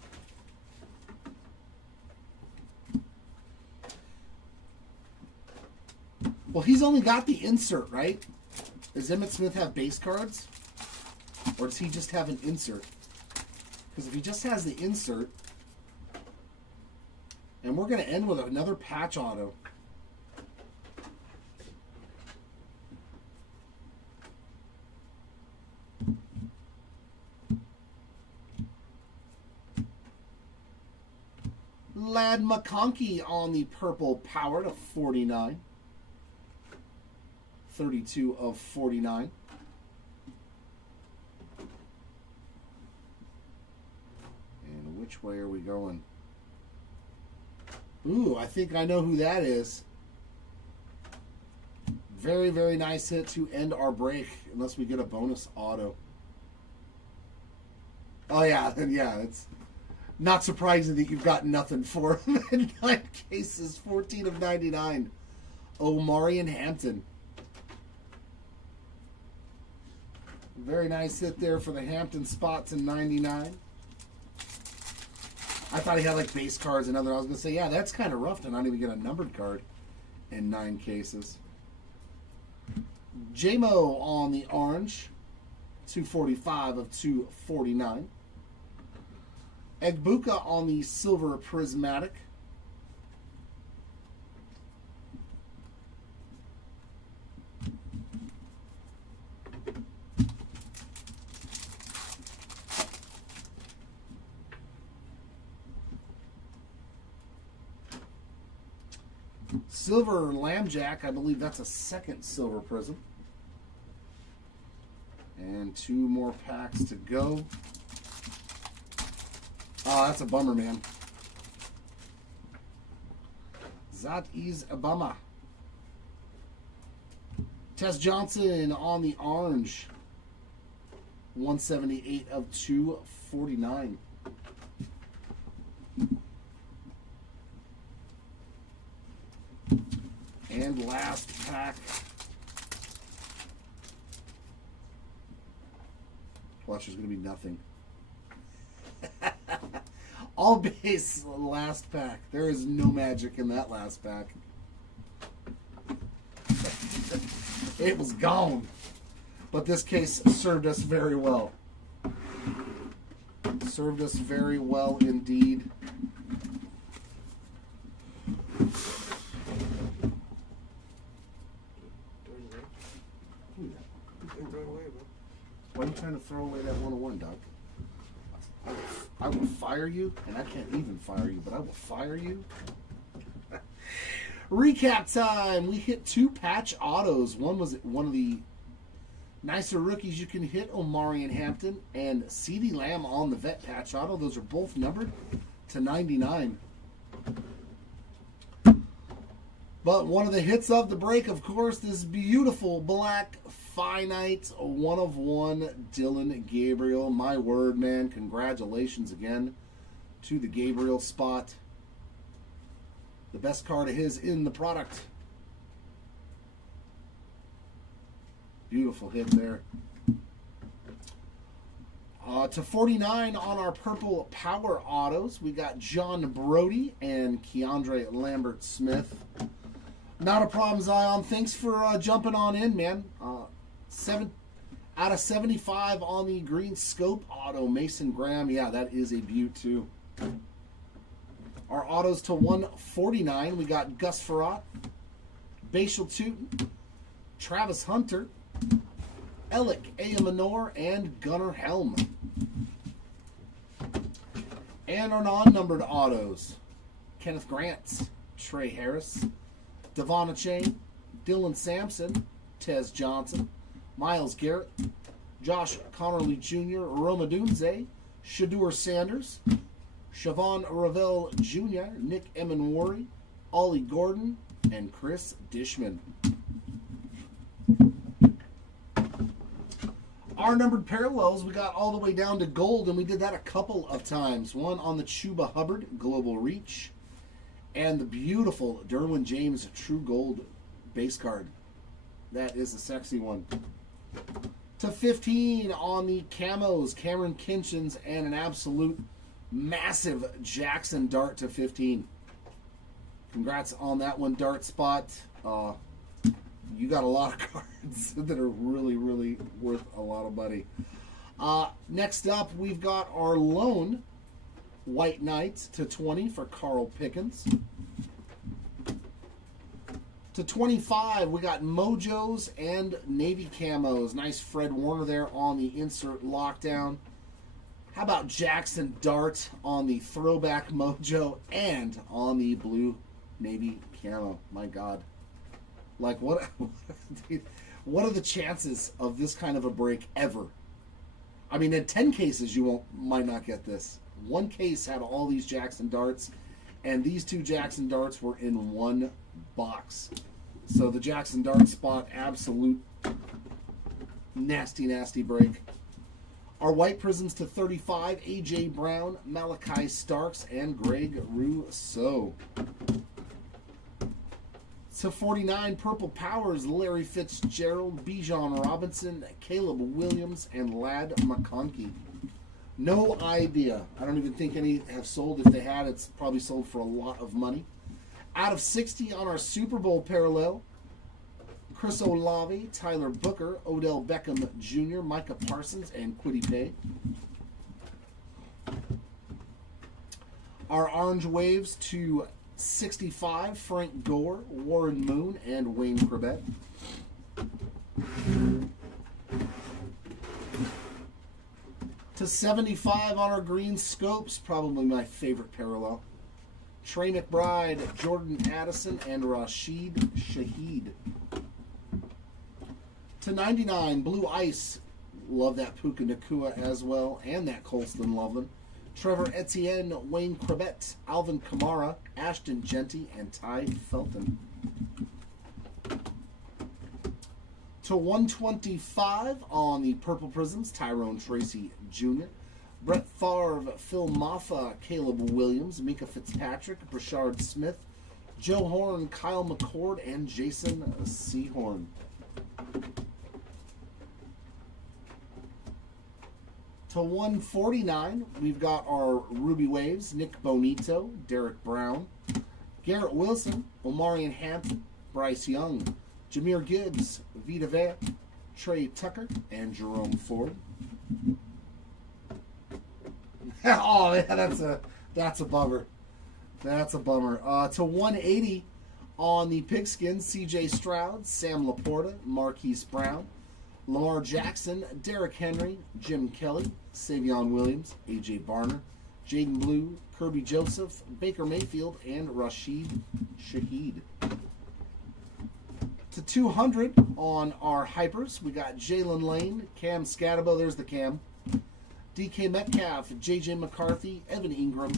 Well, he's only got the insert, right? Does Emmitt Smith have base cards? Or does he just have an insert? Because if he just has the insert, and we're going to end with another patch auto. Lad McConkey on the purple power to 49. 32 of 49. And which way are we going? Ooh, I think I know who that is. Very, very nice hit to end our break, unless we get a bonus auto. Oh yeah, then yeah, it's not surprising that you've got nothing for him in 9 cases. 14 of 99. Omari and Hampton. Very nice hit there for the Hampton spots in 99. I thought he had like base cards and other. I was going to say, yeah, that's kind of rough to not even get a numbered card in 9 cases. J-Mo on the orange. 245 of 249. Egbuka on the silver prismatic. Silver Lambjack, I believe that's a second silver Prizm. And 2 more packs to go. Oh, that's a bummer, man. That is a bummer. Tess Johnson on the orange. 178 of 249. And last pack. Watch, there's going to be nothing. All base last pack. There is no magic in that last pack. It was gone. But this case served us very well. Served us very well indeed. Why are you trying to throw away that 101, Doc? I will fire you, and I can't even fire you, but I will fire you. Recap time. We hit 2 patch autos. One was one of the nicer rookies you can hit, Omari and Hampton, and CeeDee Lamb on the vet patch auto. Those are both numbered. 299. But one of the hits of the break, of course, this beautiful black finite 1/1 Dylan Gabriel. My word, man. Congratulations again to the Gabriel spot. The best card of his in the product. Beautiful hit there. To 49 on our purple power autos, we got John Brody and Keandre Lambert-Smith. Not a problem, Zion. Thanks for jumping on in, man. 7 out of 75 on the green scope auto. Mason Graham. Yeah, that is a beaut, too. Our autos to 149, we got Gus Frerotte, Bashal Tootin, Travis Hunter, Alec Ayamanor, and Gunnar Helm. And our non-numbered autos, Kenneth Grant, Trey Harris, Devon Chain, Dylan Sampson, Tez Johnson, Myles Garrett, Josh Connerly Jr., Roma Dunze, Shadur Sanders, Siobhan Ravel Jr., Nick Emanwari, Ollie Gordon, and Chris Dishman. Our numbered parallels, we got all the way down to gold, and we did that a couple of times. One on the Chuba Hubbard Global Reach, and the beautiful Derwin James True Gold base card. That is a sexy one. To 15 on the camos, Cameron Kinchins, and an absolute massive Jackson Dart to 15. Congrats on that one, Dart spot. You got a lot of cards that are really, really worth a lot of money. Next up, we've got our lone White Knights to 20 for Carl Pickens. To 25, we got Mojos and Navy Camos. Nice Fred Warner there on the insert lockdown. How about Jackson Dart on the throwback Mojo and on the blue Navy Camo? My God. Like, what are the chances of this kind of a break ever? I mean, in 10 cases, you might not get this. One case had all these Jackson Darts, and these two Jackson Darts were in one box. So the Jackson Dart spot, absolute nasty, nasty break. Our white prisms to 35, A.J. Brown, Malachi Starks, and Greg Rousseau. To 49, Purple Powers, Larry Fitzgerald, Bijan Robinson, Caleb Williams, and Ladd McConkey. No idea. I don't even think any have sold. If they had, it's probably sold for a lot of money. Out of 60 on our Super Bowl parallel, Chris Olave, Tyler Booker, Odell Beckham Jr., Micah Parsons, and Kwity Paye. Our Orange Waves to 65, Frank Gore, Warren Moon, and Wayne Corbett. To 75 on our green scopes, probably my favorite parallel. Trey McBride, Jordan Addison, and Rashid Shaheed. To 99, Blue Ice. Love that Puka Nacua as well, and that Colston Loveland. Trevor Etienne, Wayne Corbett, Alvin Kamara, Ashton Genty, and Ty Felton. To 125 on the Purple Prisms, Tyrone Tracy Jr., Brett Favre, Phil Maffa, Caleb Williams, Mika Fitzpatrick, Brashard Smith, Joe Horn, Kyle McCord, and Jason Sehorn. To 149, we've got our Ruby Waves, Nick Bonito, Derek Brown, Garrett Wilson, Omarion Hampton, Bryce Young, Jahmyr Gibbs, Vita Vea, Trey Tucker, and Jerome Ford. Oh, yeah, that's a bummer. That's a bummer. To 180 on the Pigskin, C.J. Stroud, Sam Laporta, Marquise Brown, Lamar Jackson, Derrick Henry, Jim Kelly, Savion Williams, A.J. Barner, Jaden Blue, Kirby Joseph, Baker Mayfield, and Rashid Shaheed. To 200 on our Hypers, we got Jalen Lane, Cam Scatabo, there's the Cam, DK Metcalf, J.J. McCarthy, Evan Ingram,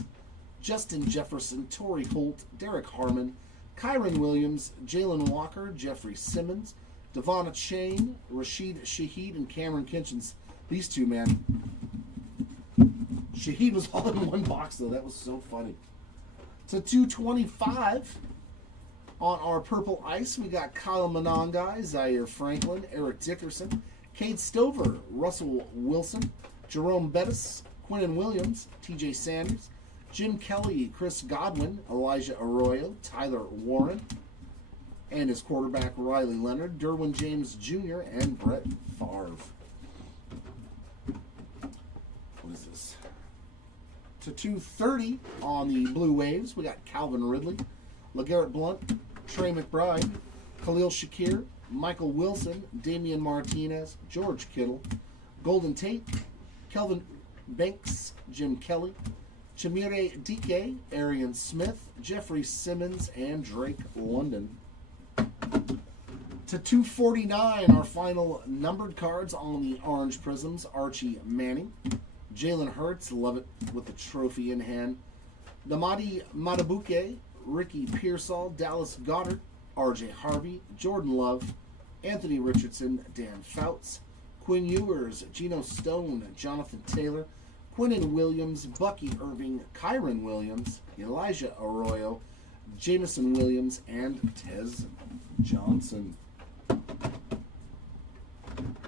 Justin Jefferson, Torrey Holt, Derek Harmon, Kyron Williams, Jalen Walker, Jeffrey Simmons, Devon Chain, Rashid Shaheed, and Cameron Kinchens. These two, man. Shaheed was all in one box, though. That was so funny. To 225 on our purple ice, we got Kyle Monangai, Zaire Franklin, Eric Dickerson, Cade Stover, Russell Wilson, Jerome Bettis, Quinnen Williams, TJ Sanders, Jim Kelly, Chris Godwin, Elijah Arroyo, Tyler Warren, and his quarterback Riley Leonard, Derwin James Jr., and Brett Favre. What is this? To 230 on the Blue Waves, we got Calvin Ridley, LeGarrette Blount, Trey McBride, Khalil Shakir, Michael Wilson, Damian Martinez, George Kittle, Golden Tate, Kelvin Banks, Jim Kelly, Chimere Dike, Arian Smith, Jeffrey Simmons, and Drake London. To 249, our final numbered cards on the orange prisms, Archie Manning, Jalen Hurts, love it with the trophy in hand, Damadi Matabuke, Ricky Pearsall, Dallas Goddard, RJ Harvey, Jordan Love, Anthony Richardson, Dan Fouts, Quinn Ewers, Geno Stone, Jonathan Taylor, Quinnen Williams, Bucky Irving, Kyron Williams, Elijah Arroyo, Jameson Williams, and Tez Johnson.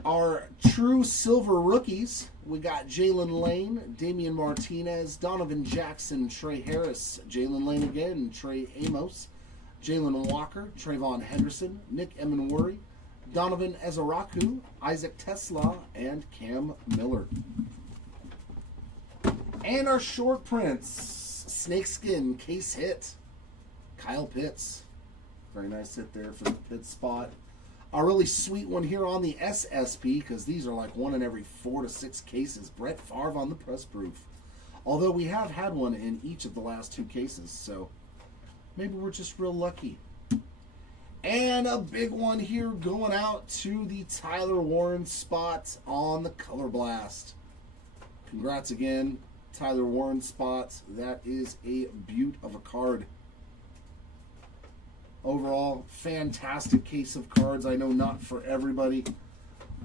Our true silver rookies, we got Jalen Lane, Damian Martinez, Donovan Jackson, Trey Harris, Jalen Lane again, Trey Amos, Jalen Walker, Trayvon Henderson, Nick Emenworry, Donovan Ezaraku, Isaac Tesla, and Cam Miller. And our short prints, snakeskin case hit, Kyle Pitts. Very nice hit there for the Pitts spot. A really sweet one here on the SSP, because these are like one in every 4 to 6 cases. Brett Favre on the press proof. Although we have had one in each of the last 2 cases, so maybe we're just real lucky. And a big one here going out to the Tyler Warren spot on the Color Blast. Congrats again, Tyler Warren spot. That is a beaut of a card. Overall, fantastic case of cards. I know not for everybody,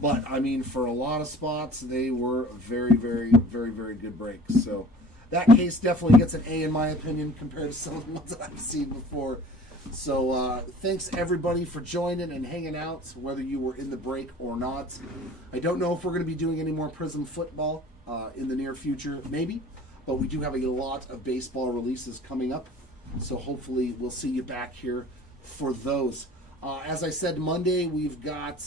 but I mean for a lot of spots, they were very, very, very, very good breaks. So that case definitely gets an A in my opinion compared to some of the ones that I've seen before. So thanks everybody for joining and hanging out, whether you were in the break or not. I don't know if we're going to be doing any more Prizm football in the near future, maybe, but we do have a lot of baseball releases coming up. So hopefully we'll see you back here for those. As I said, Monday we've got...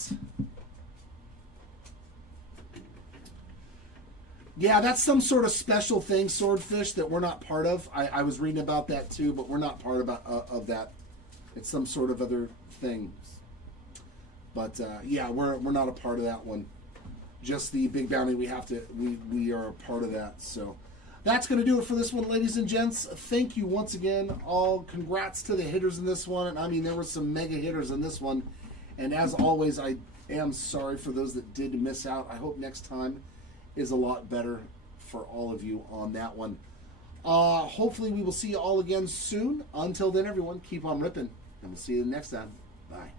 Yeah, that's some sort of special thing, Swordfish, that we're not part of. I was reading about that too, but we're not part of that. It's some sort of other thing. But yeah, we're not a part of that one. Just the big bounty we are a part of that. So that's going to do it for this one, ladies and gents. Thank you once again. All congrats to the hitters in this one. I mean, there were some mega hitters in this one. And as always, I am sorry for those that did miss out. I hope next time is a lot better for all of you on that one. Hopefully we will see you all again soon. Until then, everyone, keep on ripping. And we'll see you next time. Bye.